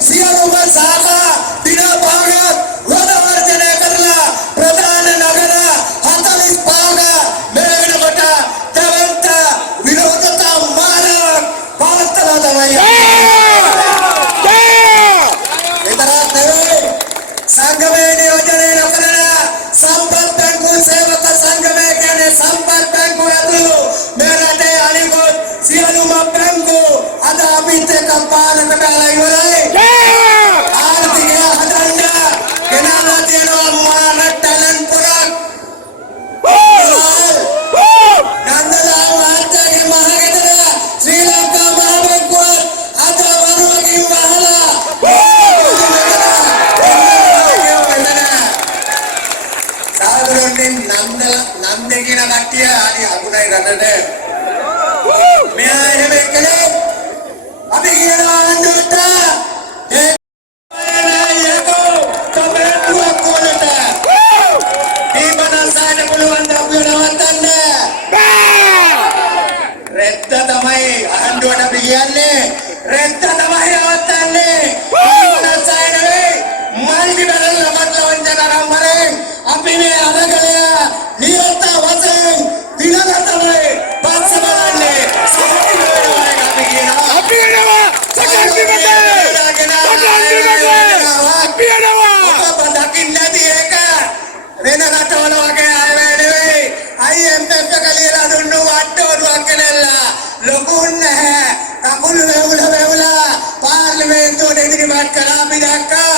සියලුම සාකා දින භාගයක් වද වර්ජනය කරලා ප්‍රධාන නගර 45ක මේ වෙනකොට තවන්ත විරෝධතා මාර්ග පවත්වලා තමයි විතරක් නෙවෙයි සංගමයේ නියෝජනය නොකරන සම්පත් බැංකුව සේවක සංගමය කියන්නේ සම්පත් බැංකුව ඇතුළු මේ රටේ අනිකුත් සියලුම බැංකු අද අපිත් එක්ක පාලනයට බැලලා ඉවරයි. ආර්ථිකය හදන්න ගෙනල්ලා තියෙනවා මාන ටැලන්ට් පුරක්. නන්දලාල් මහත්තයාගේ මහගෙදර ශ්‍රී ලංකා මහ බැංකුව අද වරුවකින් වහලා සාදරයෙන් නන්දේ කියන කට්ටිය හරි අගුණයි රටට. මෙයා එහෙම කළේ අපි කියනවා ආණ්ඩුවට ඒ යකෝ කමෙන්ටුවක් කොලට දීපනසාට පුළුවන් ද අපි නවත්තන්න රෙද්ද තමයි ආණ්ඩුවට අපි කියන්නේ රෙද්ද තමයි නවත්තන්නේ දීපනසාය නෙවෙයි මල්ටි බැරල් ලබත් ලවංජන රම්මරෙන් අපි මේ අරගලය නියත වශයෙන් දිනක තමයි පස්ස බලන්නේ වෙන රටවල වගේ අය නෙවෙයි IMF එක කියලා දුන්නු වට්ටෝරුවක් කෙනෙල්ලා ලොකුන් නැහැ කකුල් වෙවුලා පාර්ලිමේන්තුවට ඉදිරිපත් කළා අපි දැක්කා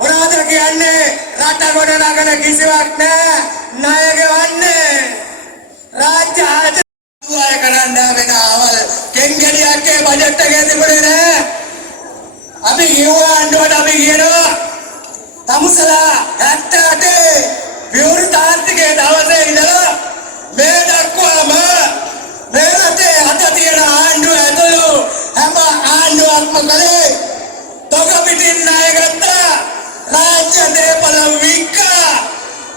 මොනවද කියන්නේ රට ගොඩ නගන කිසිවක් නැහැ ණය ගෙවන්නේ රාජ්‍ය ආයතන කරන්න වෙන අවල් කෙන්ගලියක්ගේ බජට් එකේ තිබුණේ නැහැ අපි කියුවා අඬවට අපි කියනවා තමුසලා 78 විවෘත ආර්ථිකයේ දවසේ ඉඳලා මේ දක්වාම මේ රටේ අද තියෙන ආණ්ඩුව ඇතුළු හැම ආණ්ඩුවක්ම කළේ තොග පිටින් ණය ගත්තා රාජ්‍ය දේපල වික්කා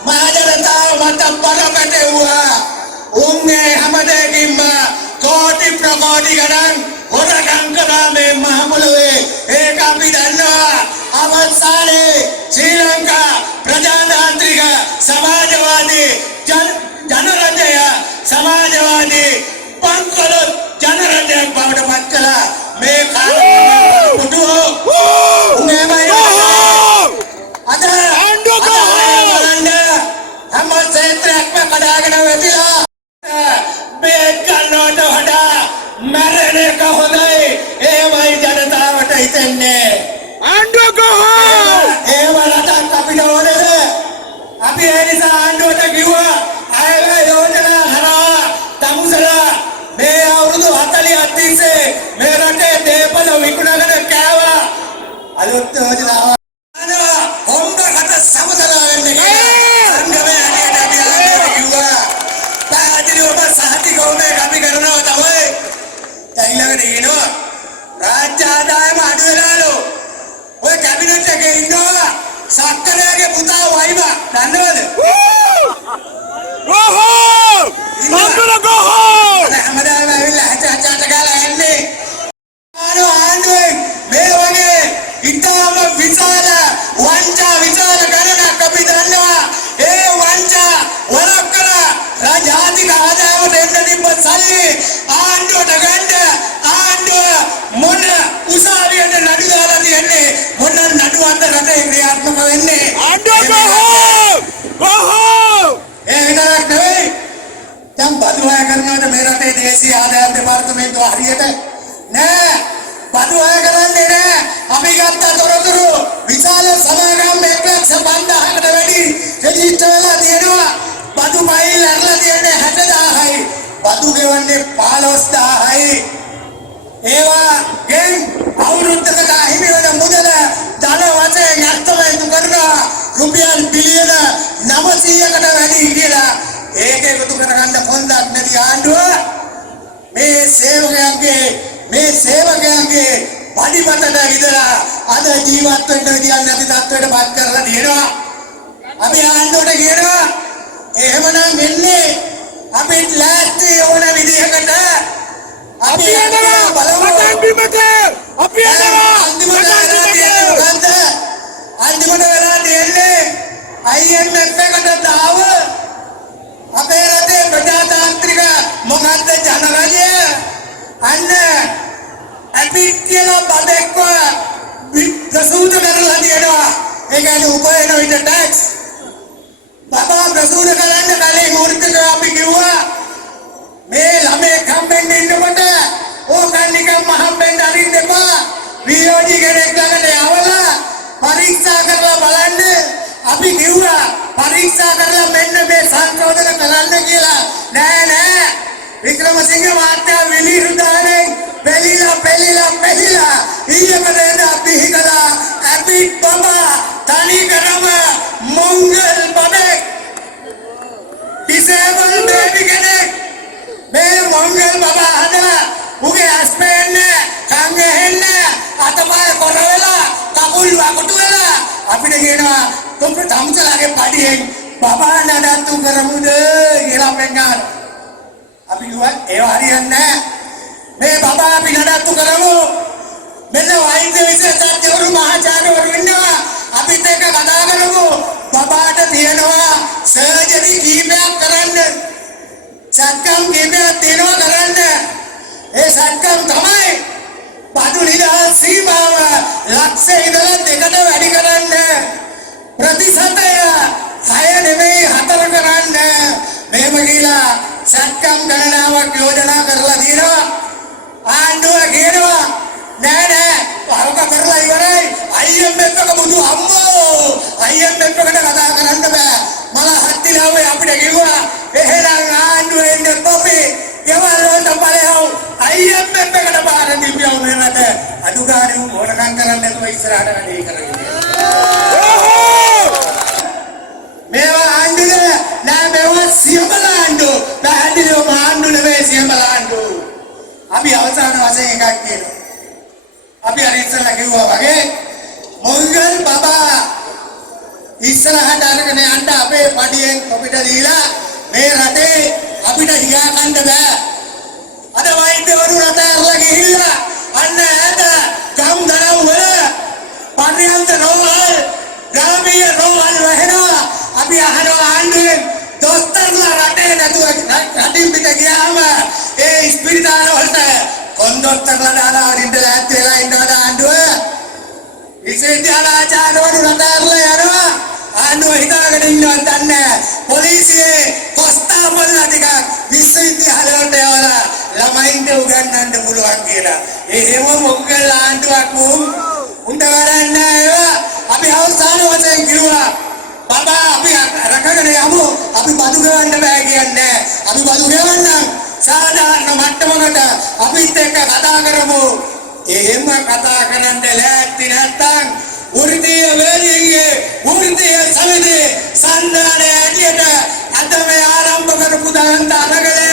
මහජනතාව මත බල පැටවුවා උන්ගේ හැමදේකින්ම කෝටි ප්‍රකෝටි ගණන් හොරකම් කළා මේ මහ පොළොවේ ඒක අපි දන්නවා අවසානයේ ශ්‍රී ලංකා ප්‍රජාතාන්ත්‍රික සමාජවාදී ජනරජය සමාජවාදී පන්කොළොත් ජනරජයක් බවට පත් කළා මේ කාලේ පුදුෝ උන්ගේමයි අද බලන්න හැම ක්ෂේත්‍රයක්ම කඩාගෙන වැටිලා බේත් ගන්නවට වඩා මැරෙන එක හොඳයි ඒමයි ජනතාවට හිතෙන්නේ ඒව රටක් අපිට ඕනේද අපි ඒ නිසා ආණ්ඩුවට කිව්වා අයව යෝජනා කරා තමුසලා මේ අවුරුදු 40ක් තිස්සේ මේ රටේ දේපල විකුණගෙන කෑවා අලුත් යෝජනාව හොම්බ කට සමතලා වෙන්නේ සංගමයේ අඩියට අපි ආණ්ඩුවට කිව්වා පැහැදිලිවම සහතිකවම අපි කරනවා තමයි ඊළඟට කියනවා රාජ්‍ය ආදායම අඩු වෙලාලු ඔය කැබිනට් එකේ ඉන්නවා සක්කලයාගේ පුතා වයිවා දන්නවද? හැමදාම ඇවිල්ලා හැට ගාලා එන්නේ ආණ්ඩුවෙන් මේ වගේ ඉතාම විශාල වංචා විශාල ගණනක් අපි දන්නවා ඒ වංචා වළක්වලා රාජාතික ආදායමට එන්න තිබ්බ සල්ලි ආණ්ඩුවට ගන්න ආණ්ඩුව මොන උසාවියට නඩු දාලා තියන්නේ මොන නඩුවක්ද රටේ ක්‍රියාත්මක වෙන්නේ ආණ්ඩුව ඒ විතරක් නෙවෙයි දැන් බදු අය කරනකොට මේ රටේ දේශීය ආදායම් දෙපාර්තමේන්තුව හරියට නෑ බදු අය කරන්නේ නෑ අපි ගත්ත තොරතුරු විශාල සමාගම් 1,50,000කට වැඩි රෙජිස්ටර් වෙලා තියෙනවා බදු ෆයිල් අරලා තියෙන්නේ 60,000යි බදු ගෙවන්නේ 15,000යි ඒවා ගෙන් අවුරුද්දකට අහිමි වෙන මුදල ධන වශයෙන් අර්ථවත්තු කරනවා රුපියල් බිලියන 900කට වැඩි කියලා ඒක එකතු කරගන්න පොන්දක් නැති ආණ්ඩුව මේ සේවකයන්ගේ පඩිපතට විදලා අද ජීවත් වෙන්න විදියක් නැති තත්ත්වයට පත් කරලා තියෙනවා අපි ආණ්ඩුවට කියනවා එහෙමනම් වෙන්නේ අපිට ලෑස්ති ඕන විදිහකට අපි යනවා බලමු බිමට අපි යනවා අන්තිමට වෙලා තියෙන්නේ IMF එකට දාව අපේ රටේ ප්‍රජාතාන්ත්‍රික මොකද්ද ජනරජය අන්න අපිට කියලා බඩෙක්ව ප්‍රසූත කරලා තියෙනවා ඒ කියන්නේ උපයන විට ටැක්ස් බබා ප්‍රසූත කරන්න කලින් මුහුර්තක අපි කිව්වා මේ ළමේ කම්බෙන් ඉන්නකොට ඕකන් නිකන් මහම්බෙන් අරින්න එපා වියෝජි කෙනෙක් ළඟට යවලා පරීක්ෂා කරලා බලන්න අපි කිව්වා පරීක්ෂා කරලා මෙන්න මේ සංශෝධන කරන්න කියලා නෑ වික්‍රමසිංහ මහත්තයා විලිරුදානේ පෙලිලා ඊයමදේද අපි හිතලා අපිත් බබා තනි කරම මොංගල් බබෙක් ඩිසේබල් බේබි කෙනෙක් මේ මොංගල් බබා හදලා උගේ ඇස් පේන්නේ කන් ඇහෙන්නේ අතපය කොර වෙලා කකුල් වකුටු වෙලා අපිට කියනවා තුන් තමචලාගේ පඩියෙන් බබා නඩත්තු කරමුද කියලා පෙන්නන අපි කිව්වා ඒව හරියන්නේ නැහැ මේ බබා අපි නඩත්තු කරමු මෙන්න වෛද්‍ය විශේෂඥවරු මහාචාර්යවරු ඉන්නවා අපිත් එක්ක කතා කරමු බබාට තියෙනවා සර්ජරි කීපයක් කරන්න සක්කම් කීපයක් තියෙනවා කරන්න ඒ සක්කම් තමයි බඩු නිදහස් සීමාව ලක්ෂය ඉඳලා 2කට වැඩි කරන්න ප්‍රතිශතය 6 නෙමෙයි 4 කරන්න මෙහෙම කියලා සක්කම් ගණනාවක් යෝජනා කරලා තියෙනවා ආණ්ඩුව කියනවා නෑ වරක කරලා ඉවරයි IMF එක බුදු අම්මෝ IMF එකට කතා කරන්න බෑ මල හත්තිලාවේ අපිට කිව්වා එහෙනම් ආණ්ඩුවේ ඉන්න කොපි ගෙවල් වලට බලයව IMF එකට බාර දීපියව මෙන්නට අදුගාරි මොඩකම් කරන්න නැතුව ඉස්සරහට වැඩේ කරගෙන මේවා ආණ්ඩුද නෑ මේවා සියඹල ආණ්ඩු පැහැදිලිවම ආණ්ඩු නෙවෙයි සියඹල ආණ්ඩු අපි අවසාන වශයෙන් එකක් කියනවා අපි අර ඉස්සරලා කිව්වා වගේ මොංගල් බබා ඉස්සරහට අරගෙන යන්න අපේ පඩියෙන් කොපිට දීලා මේ රටේ අපිට හියා ගන්න බෑ අද වෛද්‍යවරු රට අරලා ගිහිල්ලා අන්න ඈත ගම් දරව් වල පරියන්ත රෝහල් ග්‍රාමීය රෝහල් වහෙනවා අපි අහනවා ආණ්ඩුවෙන් දොස්තරලා රටේ නැතුව රටින් පිට ගියාම ඒ ස්පිරිතාල වලට කොන්දොස්තරලා දාලා වරින්ද ලෑස්ති වෙලා ඉන්නවද ආණ්ඩුව විශ්වවිද්‍යාල ආචාර්යවරු රට අරලා යනවා ආණ්ඩුව හිතාගෙන ඉන්නවද දන්නේ පොලිසියේ කොස්තාපල්ලා ටිකක් විශ්වවිද්‍යාල වලට යවලා ළමයින්ට උගන්වන්න පුළුවන් කියලා එහෙම මොකද ආණ්ඩුවක් උන්ට වරන්නේ ඒවා අපි අවසාන වශයෙන් කිව්වා බබා අපි රකගෙන යමු අපි බදු ගෙවන්න බෑ කියන්නේ අපි බදු ගෙවන්නම් සාධාරණ මට්ටමකට අපිත් එක්ක කතා කරමු එහෙම කතා කරන්න ලෑස්ති නැත්නම් වෘත්තීය වේදිකේ වෘත්තීය සමිති සම්දානය ඇටියට අද මේ ආරම්භ කරපු දවන්ත අරගලය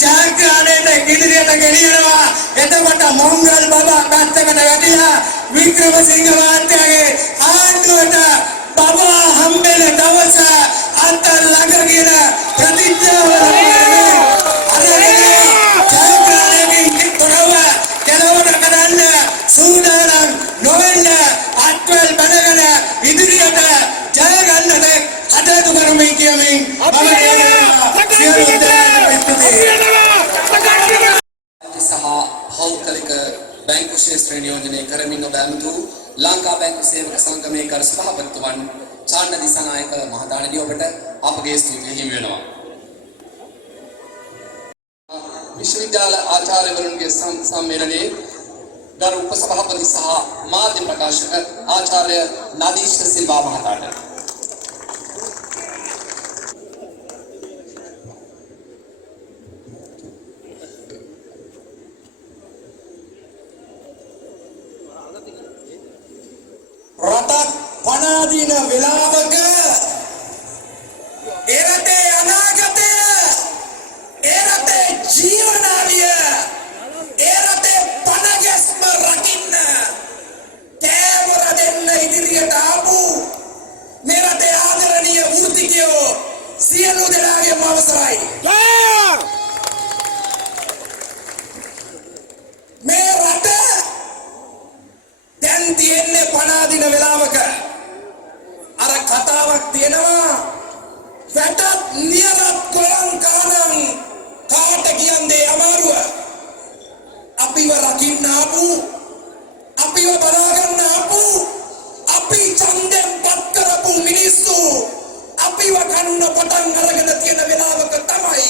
ජයග්‍රහණයට ඉදිරියට ගෙනියනවා එතකොට මොංගල් බබා පැත්තකට වැටිලා වික්‍රමසිංහ මහත්තයාගේ ආණ්ඩුවට බබා හම්බෙන දවස අත ළඟ කියන ප්‍රතිඥාව ජයග්‍රහණයකින් තොරව කෙලවර කරන්න සූදානම් නොවෙන්න අත්වැල් බැඳගෙන ඉදිරියට ජය ගන්නට කටයුතු කරමින් කියමින් සහ පෞද්ගලික බැංකු ශාස්ත්‍ර නියෝජනය කරමින් ඔබ ඇමතු ලංකා බැංකු සේවක සංගමයේ කර සභාපතිතුමන් චාන්න දිසානායක මහතාණනි ඔබට අපගේ ස්තුතිය හිමි වෙනවා. විශ්වවිද්‍යාල ආචාර්යවරුන්ගේ සම්මේලනයේ ගරු උපසභාපති සහ මාධ්‍ය ප්‍රකාශක ආචාර්ය නදීෂ් සිල්වා මහතාට රටක් පනාදීන වෙලාවක එරටේ අනාගතය එරටේ ජීවනාලිය එරටේ පනගැස්ම රකින්න කෑවර දෙන්න ඉදිරියට ආපු මෙරටේ ආදරණීය වෘත්තිකයෝ සියලු දෙනාගේම අවසරයි තියෙන්නේ පණ අදින වෙලාවක අර කතාවක් තියෙනවා වැටත් නියරත් කොලං කානම් කාට කියන්නේ අමාරුව අපිව රකින්න ආපු අපිව බලා ගන්න ආපු අපි ඡන්දෙන් පත් කරපු මිනිස්සු අපිව කන්න පටන් අරගෙන තියෙන වෙලාවක තමයි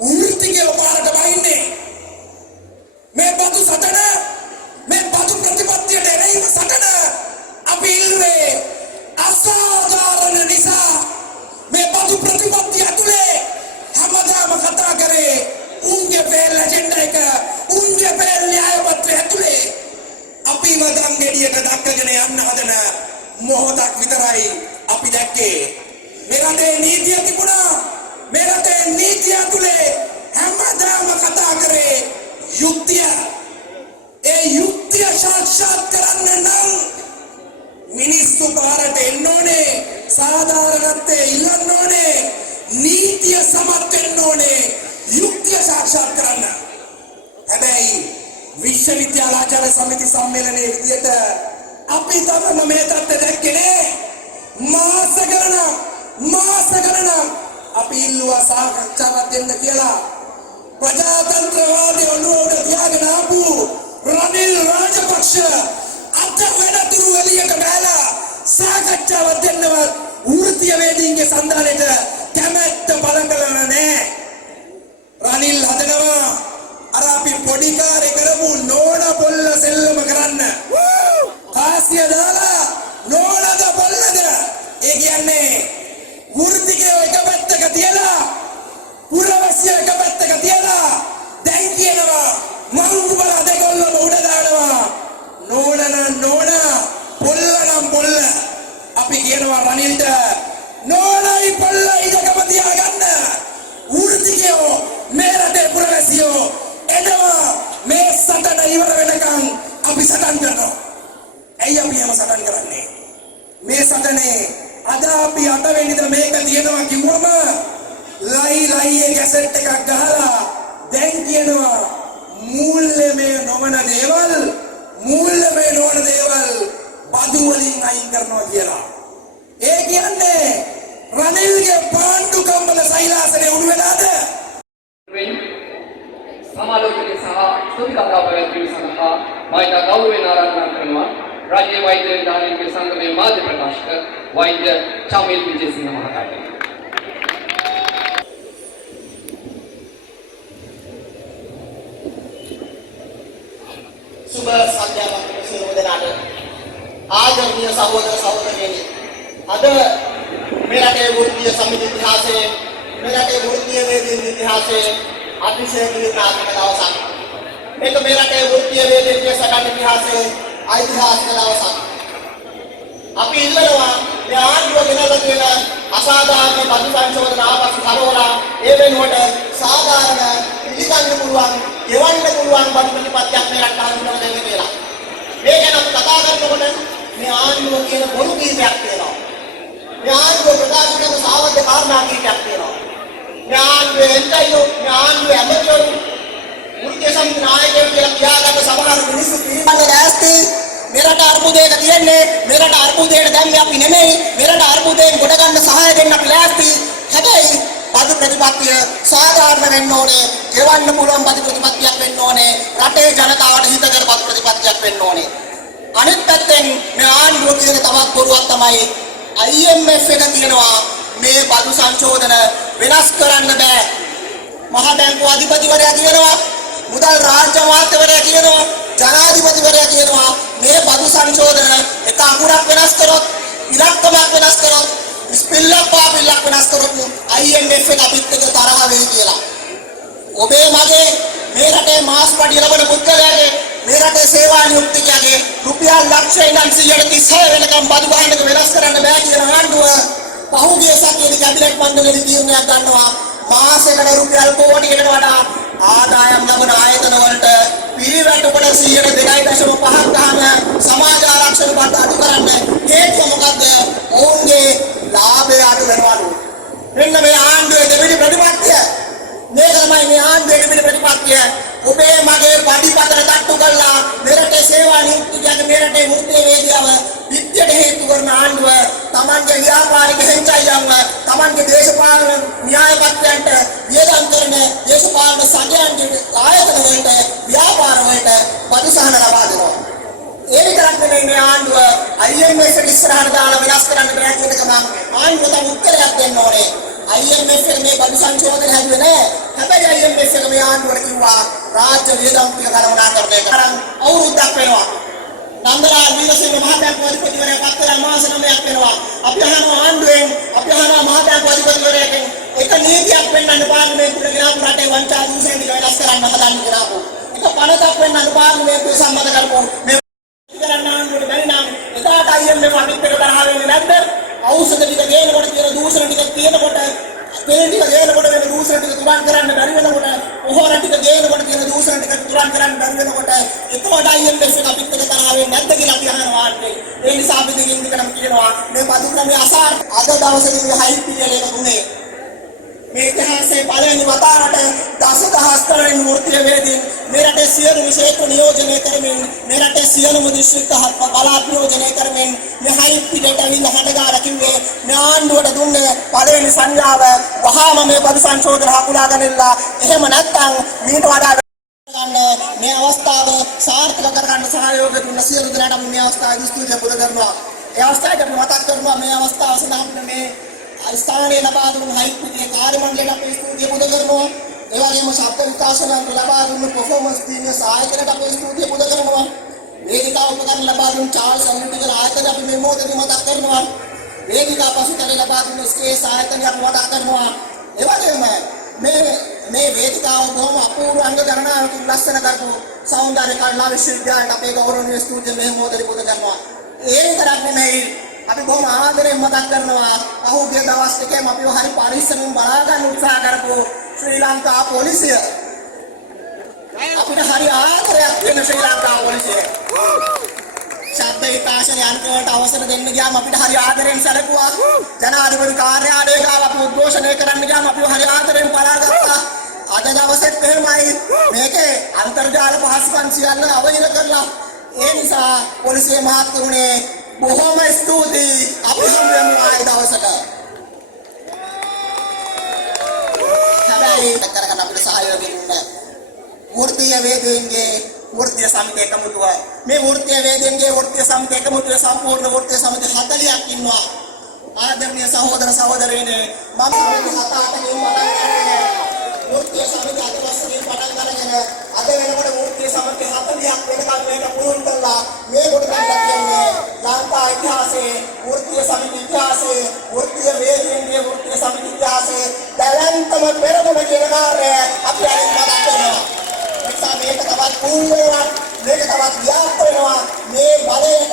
වෘත්තිකේ පාරට බහින්නේ මේ බදු සටන මේ බදු ප්‍රතිපත්තියට එරෙහිව සටන අපි ඉල්ලුවේ අසාධාරණ නිසා මේ බදු ප්‍රතිපත්තිය ඇතුලේ හැමදාම කතා කරේ උන්ගේ ෆේල් ඇජෙන්ඩා එක උන්ගේ ෆේල් න්‍යාය පත්‍රය ඇතුලේ අපි මදම් ගෙඩියට දක්කගෙන යන්න හදන මොහොතක් විතරයි අපි දැක්කේ මේ රටේ නීතිය තිබුණා මේ රටේ නීතිය ඇතුලේ හැමදාම කතා කරේ යුක්තිය ඒ යුක්තිය සාක්ෂාත් කරන්න නම් මිනිස්සු පාරට එන්න ඕනේ සාධාරණත්වයේ ඉල්ලන්න ඕනේ නීතිය සමත් වෙන්න ඕනේ යුක්තිය සාක්ෂාත් කරන්න හැබැයි විශ්වවිද්‍යාල ආචාර්ය සමිති සම්මේලනයේ විදියට අපි තමයි මේ තත්ත්වය දැක්කේ මාස ගණන අපි ඉල්ලුවා සාකච්ඡාවක් දෙන්න කියලා ප්‍රජාතන්ත්‍රවාදී ඔළුව උඩ තියාගෙන ආපු රනිල් රාජපක්ෂ අද වෙනතුරු එළියට බැලලා සාකච්ඡාවක් දෙන්නවත් වෘත්තීය වේදීන්ගේ සන්දානෙට කැමැත්ත පළ කළා නෑ රනිල් හදනවා අර අපි පොඩි කාර්ය කරමු නෝන පොල්ල සෙල්ලම කරන්න කාසිය දාලා නෝනද පොල්ලද ඒ කියන්නේ වෘත්තිකේ එක පැත්තක තියලා පුරවැසිය එක පැත්තක තියලා දැන් කියනවා මංගු බල දෙකොල්ලම උඩ දානවා නෝන පොල්ල පොල්ල අපි කියනවා රනිල්ට නෝනයි පොල්ලයි දෙකම තියාගන්න වෘත්තිකයෝ මේ රටේ පුරවැසියෝ එනවා මේ සටන ඉවර වෙනකන් අපි සටන් කරනවා ඇයි අපි එහෙම සටන් කරන්නේ මේ සටනේ අද අපි 8 වෙනිදා මේක තියෙනවා කිව්වම ලයි ගැසට් එකක් ගහලා දැන් කියනවා මූල්‍යමය නොවන දේවල් බදු වලින් අයින් කරනවා කියලා ඒ කියන්නේ රනිල්ගේ පාණ්ඩු කම්බල සෛලාසනේ උණු වෙලාද සමාලෝචනයේ සහ ස්තුති කතා පැවැත්වීම සඳහා මයිතා ගෞරවයෙන් ආරාධනා කරනවා රාජ්‍ය වෛද්‍ය විද්‍යාලයේ සංගමයේ මාධ්‍ය ප්‍රකාශක වෛද්‍ය චමිල් විජේසිංහ මහතාට. සුබ සන්ධ්‍යාවක් සියලුම දෙනාට ආදරණීය සහෝදර සහෝදරියනි අද මේ රටේ වෘත්තීය සමිති ඉතිහාසයේ මේ රටේ වෘත්තීය වේදික ඉතිහාසයේ අතිශය විනාශක දවසක් මේක මේ රටේ වෘත්තීය වේදික සටන් ඉතිහාසයේ ඓතිහාසික දවසක් අපි ඉල්ලනවා මේ ආණ්ඩුව ගෙනල්ලා තියෙන අසාධාරණ බදු සංශෝධන ආපසු කරවලා ඒ වෙනුවට සාධාරණ පිළිගන්න පුළුවන් ගෙවන්න පුළුවන් බදු ප්‍රතිපත්තියක් මේ රට ආණ්ඩුවට දෙන්න කියලා. මේ ගැන අපි කතා කරනකොට මේ ආණ්ඩුව කියන බොරු කීපයක් තියෙනවා. මේ ආණ්ඩුව ප්‍රකාශ කරන සාවද්ද කාරණා කීපයක් තියෙනවා. මේ ආණ්ඩුවේ එන්ටයිලෝ මේ ආණ්ඩුවේ ඇමතිවරු වෘත්තීය සමිති නායකයෝ කියලා කියාගන්න සමහර මිනිස්සු පිළිබඳ දැස්ති මෙරට අර්බුදයක තියෙන්නේ මෙරට අර්බුදයට දැම්මේ අපි නෙමෙයි මෙරට අර්බුදයෙන් ගොඩ ගන්න සහාය දෙන්න අපි ලෑස්ති හැබැයි බදු ප්‍රතිපත්තිය සාධාරණ වෙන්න ඕනේ ගෙවන්න පුළුවන් බදු ප්‍රතිපත්තියක් වෙන්න ඕනේ රටේ ජනතාවට හිතකර බදු ප්‍රතිපත්තියක් වෙන්න ඕනේ අනිත් පැත්තෙන් මේ ආණ්ඩුව කියන තවත් බොරුවක් තමයි IMF එක කියනවා මේ බදු සංශෝධන වෙනස් කරන්න බෑ මහා බැංකුව අධිපතිවරයා කියනවා මුදල් රාජ්‍ය අමාත්‍යවරයා කියනවා ජනාධිපතිවරයා කියනවා මේ බදු සංශෝධන එක අකුරක් වෙනස් කරොත් ඉලක්කමක් වෙනස් කරොත් ස්පෙල්ලක් පාපිල්ලක් වෙනස් කරොත් IMF එක අපිත් එක්ක තරහ වෙයි කියලා. ඔබේ මගේ මේ රටේ මාස් පඩිය ලබන පුද්ගලයාගේ මේ රටේ සේවා නියුක්තිකයාගේ රුපියල් ලක්ෂ ඉඳන් 136 වෙනකම් බදු බහින්නක වෙනස් කරන්න බෑ කියන ආණ්ඩුව පහුගිය සතියේදී කැබිනට් මණ්ඩලයේ තීරණයක් ගන්නවා මාසෙකට රුපියල් කෝටියකට වඩා ආදායම් ලබන ආයතන වලට පිළිවෙලට කොට 2.5ක් ගන්න සමාජ ආරක්ෂක බද්ද අඩු කරන්න හේතුව මොකද්ද? ඔවුන්ගේ ලාභය අඩු වෙනවලු. මෙන්න මේ ආණ්ඩුවේ දෙවෙනි ප්‍රතිපත්තිය. මේ තමයි මේ ආණ්ඩුවේ දෙවෙනි ප්‍රතිපත්තිය. ඔබේ මගේ පඩිපතර තට්ටු කළා මෙරට සේවා නියුක්තිය මේ රටේ වෘත්තීය වේදිකාව විද්‍යට හේතු කරන ආණ්ඩුව තමන්ගේ ව්‍යාපාරික හෙන්චයියන්ව තමන්ගේ දේශපාලන න්‍යායපත්‍රයන්ට වියදම් කරන දේශපාලන සංඝයන්ගේ ආයතන වලට ව්‍යාපාර වලට බදු සහන ලබා දෙනවා. ඒ විතරක් නෙමෙයි මේ ආණ්ඩුව IMF එක ඉස්සරහට දාලා විනාශ කරන්න බෑ කියන එක නම් ආණ්ඩුව තම උත්තරයක් දෙන්න ඕනේ. IMF එක මේ බදු සංශෝධන හැදුවේ නෑ. හැබැයි IMF එක මේ ආණ්ඩුවට කිව්වා රාජ්‍ය වියදම් ටික කළමනාකරණය කරන්න අවුරුද්දක් වෙනවා. නන්දලාල් වීරසිංහ මහ බැංකුව අධිපතිවරයා පත් කරලා මාස 9ක් වෙනවා. අපි අහනවා ආණ්ඩුවෙන් අපි අහනවා මහ බැංකුව අධිපතිවරයාගෙන් එක නීතියක් පෙන්වන්න පාර්ලිමේන්තුවට ගෙනාපු රටේ වංචා දූෂණ ටික වෙනස් කරන්න හදන්න ගෙනාපු. එක පනතක් පෙන්වන්න පාර්ලිමේන්තුවේ සම්මත කරපු මේ කරන්න ආණ්ඩුවට බැරි නම් එදාට IMF අනිත් එක තරහ වෙන්නේ නැද්ද? ඖෂධ ටික ගේනකොට තියෙන දූෂණ ටික තියෙනකොට තෙල් ටික ගේනකොට වෙන දූෂණ ටික තුරන් කරන්න බැරි වෙනකොට පොහොර ටික ගේනකොට තියෙන දූෂණ ටික තුරන් කරන්න බැරි වෙනකොට එතකොට IMF එක අපිත් එක්ක තරහ වෙන්නේ නැද්ද කියලා අපි අහනවා ආන්නේ. ඒ නිසා අපි දෙකින් දෙකටම කියනවා මේ බදු ක්‍රමයේ අසාර්ථක අද දවසේදී මේ හයි පිළියෙල එක දුන්නේ මේ ඉතිහාසයේ පළවෙනි වතාවට දසදහස් කරන වෘත්තීය වේදීන් මේ රටේ සියලුම ක්ෂේත්‍ර නියෝජනය කරමින් මේ රටේ සියලුම දිස්ත්‍රික්ක පළාත් නියෝජනය කරමින් මේ හයි පිළියෙලට අවිල්ල හඬගාලා කිව්වේ මේ ආණ්ඩුවට දුන්නේ පළවෙනි සංඥාව වහාම මේ බදු සංශෝධන හකුලා ගන්නilla. එහෙම නැත්නම් මීට වඩා මේ අවස්ථාව සාර්ථක කරගන්න සහයෝගය දුන්න සියලු දෙනාටම මේ අවස්ථාවේදී ස්තුතිය පුද කරනවා. ඒ අවස්ථාවට අපි මතක් කරනවා මේ අවස්ථාව සඳහා මේ ස්ථානයේ ලබා දුන්නු හයිපිටියේ කාර්ය මණ්ඩලයට අපේ ස්තුතිය පුද කරනවා. ඒ වගේම ශබ්ද විකාශනයට ලබා දුන්නු පර්ෆෝමන්ස් ටීම් සහායකයට අපේ ස්තුතිය පුද කරනවා. වේදිකාව උපකරණ ලබා දුන්නු චාල්ස් ඇන්ඩ්‍රියල් ආයතනයට අපි මේ මොහොතේදී මතක් කරනවා. වේදිකා පසුතලයේ ලබා දුන්නු ස්කේස් ආයතනයට අපි මතක් කරනවා. ඒ වගේම මේ වේදිකාව බොහොම අපූර්ව අංග ගණනාවකින් ලස්සන කරපු සෞන්දර්ය කලා විශ්වවිද්‍යාලයට අපේ ගෞරවනීය ස්තුතිය මේ මොහොතේදී පුද කරනවා. ඒ විතරක් නෙමෙයි අපි බොහොම ආදරයෙන් මතක් කරනවා පහුගිය දවස් දෙකේම අපිව හරි පරිස්සමින් බලා ගන්න උත්සාහ කරපු ශ්‍රී ලංකා පොලිසිය. අපිට හරි ආදරයක් වෙන ශ්‍රී ලංකා පොලිසිය. ශබ්ද විකාශන යන්ත්‍රවලට අවසර දෙන්න ගියාම අපිට හරි ආදරයෙන් සැලකුවා. ජනාධිපති කාර්යාලය ගාව අපි උද්ඝෝෂණය කරන්න ගියාම අපිව හරි ආදරයෙන් බලාගත්තා. අද දවසෙත් එහෙමයි. මේකේ අන්තර්ජාල පහසුකම් සියල්ල අවහිර කරලා ඒ නිසා පොලිසිය මහත්තුරුනේ බොහොම ස්තුතියි. අපි හම්බෙමු ආයෙ දවසක. හැබැයි කරගෙන අපිට සහයෝගය දුන්න වෘත්තීය වේදීන්ගේ වෘත්තීය සමිතිය එකමුතුව මේ වෘත්තීය වේදීන්ගේ වෘත්තීය සමිතිය එකමුතුවේ සම්පූර්ණ වෘත්තීය සමිති 40ක් ඉන්නවා. ආදරණීය සහෝදර සහෝදරීනේ මම මේ 7-8 වෘත්තීය සමිතිය අතවස්සේ පටන් අරගෙන අද වෙනකොට වෘත්තීය සමිතිය 40ක් වෙනකම් මේක පුරුදු කරලා මේ කොට ගන්න කියන්නේ ලංකා ඉතිහාසයේ වෘත්තීය සමිති ඉතිහාසයේ වෘත්තීය වේදීන්ගේ වෘත්තීය සමිති ඉතිහාසයේ දැවැන්තම පෙරමුණ කියන කාර්යය අපි අනිත් මතක් කරනවා. නිසා මේක තවත් පුහුණු වෙනවා මේක තවත් ව්‍යාප්ත වෙනවා මේ බලයට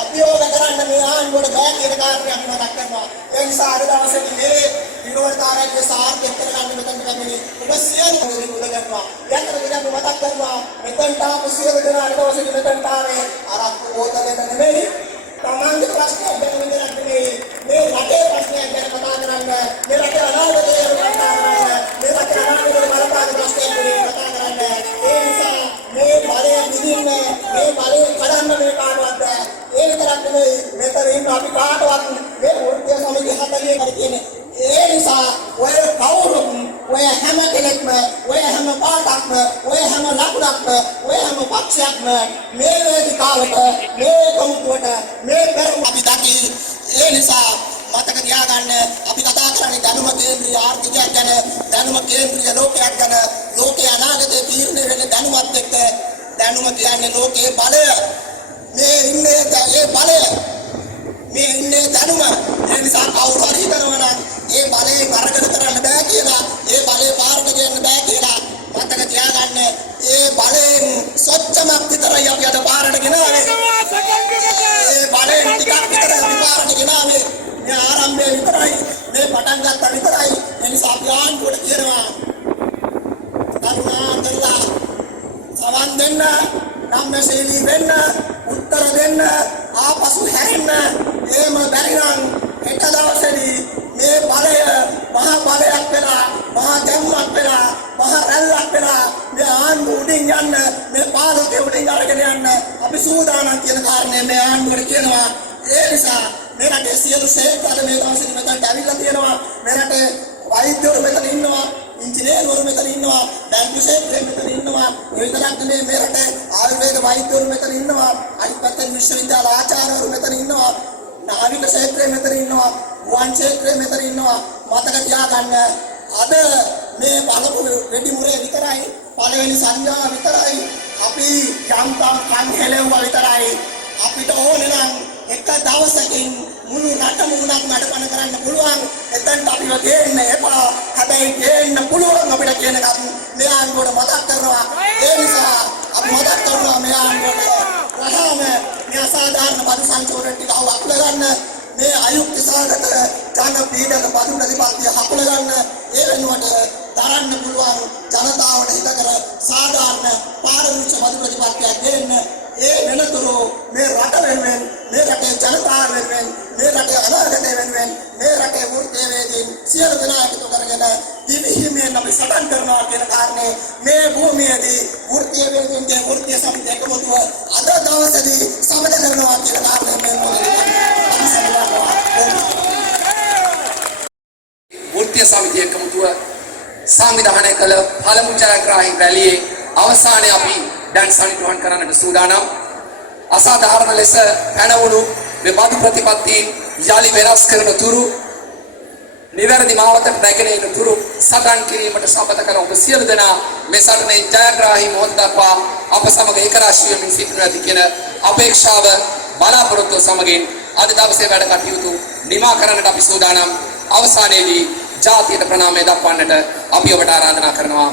අභියෝග කරන්න මේ ආණ්ඩුවට බෑ කියන කාරණේ අපි මතක් කරනවා. ඒ නිසා අද දවසේදී මේ විනෝදතාවයේ සාර්ථක කරගන්න මෙතන කැමති ඔබ සියලු දෙනෙකු කරනවා. යතර දෙයක් මතක් කරනවා මෙතනට ආපු සියලු දෙනා අද දවසේදී මෙතනට ආවේ අරක්කු බෝතලෙන් නෙමෙයි තමන්ගේ ප්‍රශ්නයක් ගැන විතරක් නෙමෙයි මේ රටේ ප්‍රශ්නයක් ගැන කතා කරන්න මේ රටේ අනාගතය ගැන කතා කරන්න මේ රටේ අනාගතය බලපාන ප්‍රශ්නයක් ගැන කතා කරන්න. ඒ නිසා මේ බලය විදින්න මේ බලය කඩන්න මේ කාටවත් බෑ. ඒ විතරක් නෙමෙයි මෙතන ඉන්න අපි කාටවත් මේ වෘත්තීය සමිතිය 40 කර කියන්නේ ඒ නිසා ඔය කවුරුත් ඔය හැම කෙනෙක්ම ඔය හැම පාටක්ම ඔය හැම ලකුණක්ම ඔය හැම පක්ෂයක්ම මේ වේදිකාවට මේ කමුතුවට මේ පෙරමුණ අපි දකි. ඒ නිසා මතක තියාගන්න අපි කතා කරන්නේ දැනුම කේන්ද්‍රීය ආර්ථිකයක් ගැන දැනුම කේන්ද්‍රීය ලෝකයක් ගැන ලෝකයේ අනාගතයේ තීරණය වෙන දැනුමත් එක්ක දැනුම කියන්නේ ලෝකයේ බලය මේ ඉන්නේ ඒ බලය මේ ඉන්නේ දැනුම. ඒ නිසා කවුරු හරි හිතනවා නම් ඒ බලයෙන් අරගෙන කරන්න බෑ කියලා ඒ බලේ පාරට ගෙන්න බෑ කියලා මතක තියාගන්න. ඒ බලයෙන් සොච්චමක් විතරයි අපි අද පාරට ගෙනාවේ. ඒ බලයෙන් ටිකක් විතරයි අපි පාරට ගෙනාවේ. මේ ආරම්භය විතරයි මේ පටන් ගත්ත විතරයි. ඒ නිසා අපි ආණ්ඩුවට කියනවා කරුණා කරලා සවන් දෙන්න නම්‍යශීලී වෙන්න උත්තර දෙන්න ආපසු හැරෙන්න. එහෙම බැරි නම් හෙට දවසේදී මේ බලය මහා බලයක් වෙලා මහා ගැම්මක් වෙලා මහා රැල්ලක් වෙලා මේ ආණ්ඩුව උඩින් යන්න මේ පාලකයෝ උඩින් අරගෙන යන්න අපි සූදානම් කියන කාරණේ මේ ආණ්ඩුවට කියනවා. ඒ නිසා මේ රටේ සියලු ශේත්‍රවල මේ දවස්වල මෙතනට ඇවිල්ලා තියෙනවා. මේ රටේ වෛද්‍යවරු මෙතන ඉන්නවා, ඉංජිනේරුවරු මෙතන ඉන්නවා, බැංකු ශේත්‍රයේ මෙතන ඉන්නවා. ඒ විතරක් නෙමෙයි මේ රටේ ආයුර්වේද වෛද්‍යවරු මෙතන ඉන්නවා. අනිත් පැත්තෙන් විශ්වවිද්‍යාල ආචාර්යවරු මෙතන ඉන්නවා. නාවික ශේත්‍රයේ මෙතන ඉන්නවා. ගුවන් ශේත්‍රයේ මෙතන ඉන්නවා. මතක තියාගන්න අද මේ බලපු රෙඩි මුරේ විතරයි පළවෙනි සංඥා විතරයි අපි යම්තාම් කන් හෙලෙව්වා විතරයි. අපිට ඕනේ නම් එක දවසකින් මුළු රටම උනක් නඩපණ කරන්න පුළුවන්. එතෙන්ට අපිව ගේන්න එපා. හැබැයි ගේන්න පුළුවන් අපිට කියන එකත් මේ ආණ්ඩුවට මතක් කරනවා. ඒ නිසා අපි මතක් කරනවා මේ ආණ්ඩුවට රහම මේ අසාධාරණ බදු සංචෝරණ ටික අවුල් ගන්න, මේ අයුක්ති සාගත ජන පීඩන බදු ප්‍රතිපත්තිය හකුල ගන්න, ඒ වෙනුවට දරන්න පුළුවන් ජනතාවට හිතකර සාධාරණ පාරමිත බදු ප්‍රතිපත්තියක් දෙන්න. ඒ වෙනතුරු මේ රට වෙනුවෙන්, මේ රටේ ජනතාව වෙනුවෙන්, මේ රටේ අනාගතය වෙනුවෙන්, මේ රටේ වෘත්තීයවේදීන් සියලු දෙනා එකතු කරගෙන දිවිහිමියෙන් අපි සටන් කරනවා කියන කාරණේ මේ භූමියේදී වෘත්තීයවේදීන්ගේ වෘත්තීය සමිතිය එකමුතුව අද දවසේදී සමත කරනවා කියන කාරණේ මේ වෘත්තීය සමිතිය එකමුතුව සංවිධානය කළ පළමු ජයග්‍රාහී රැළියේ අවසානයේ අපි දැන් සනිටුහන් කරන්නට සූදානම්. අසාධාරණ ලෙස පැනවුණු මේ බදු ප්‍රතිපත්ති යලි වෙනස් කරන තුරු නිවැරදි මාවතට නැගෙන එන තුරු සටන් කිරීමට සම්මත කරන ඔබ සියලු දෙනා මේ සටනේ ජයග්‍රාහී මොහොත දක්වා අප සමග ඒකරාශී වෙමින් සිටිනු ඇති කියන අපේක්ෂාව බලාපොරොත්තුව සමගින් අද දවසේ වැඩ කටයුතු නිමා කරන්නට අපි සූදානම්. අවසානයේදී ජාතියට ප්‍රණාමය දක්වන්නට අපි ඔබට ආරාධනා කරනවා.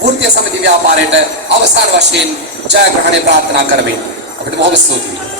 වෘත්තීය සමිති ව්‍යාපාරයට අවසාන වශයෙන් ජයග්‍රහණය ප්‍රාර්ථනා කරමින් අපිට බොහොම ස්තුතියි.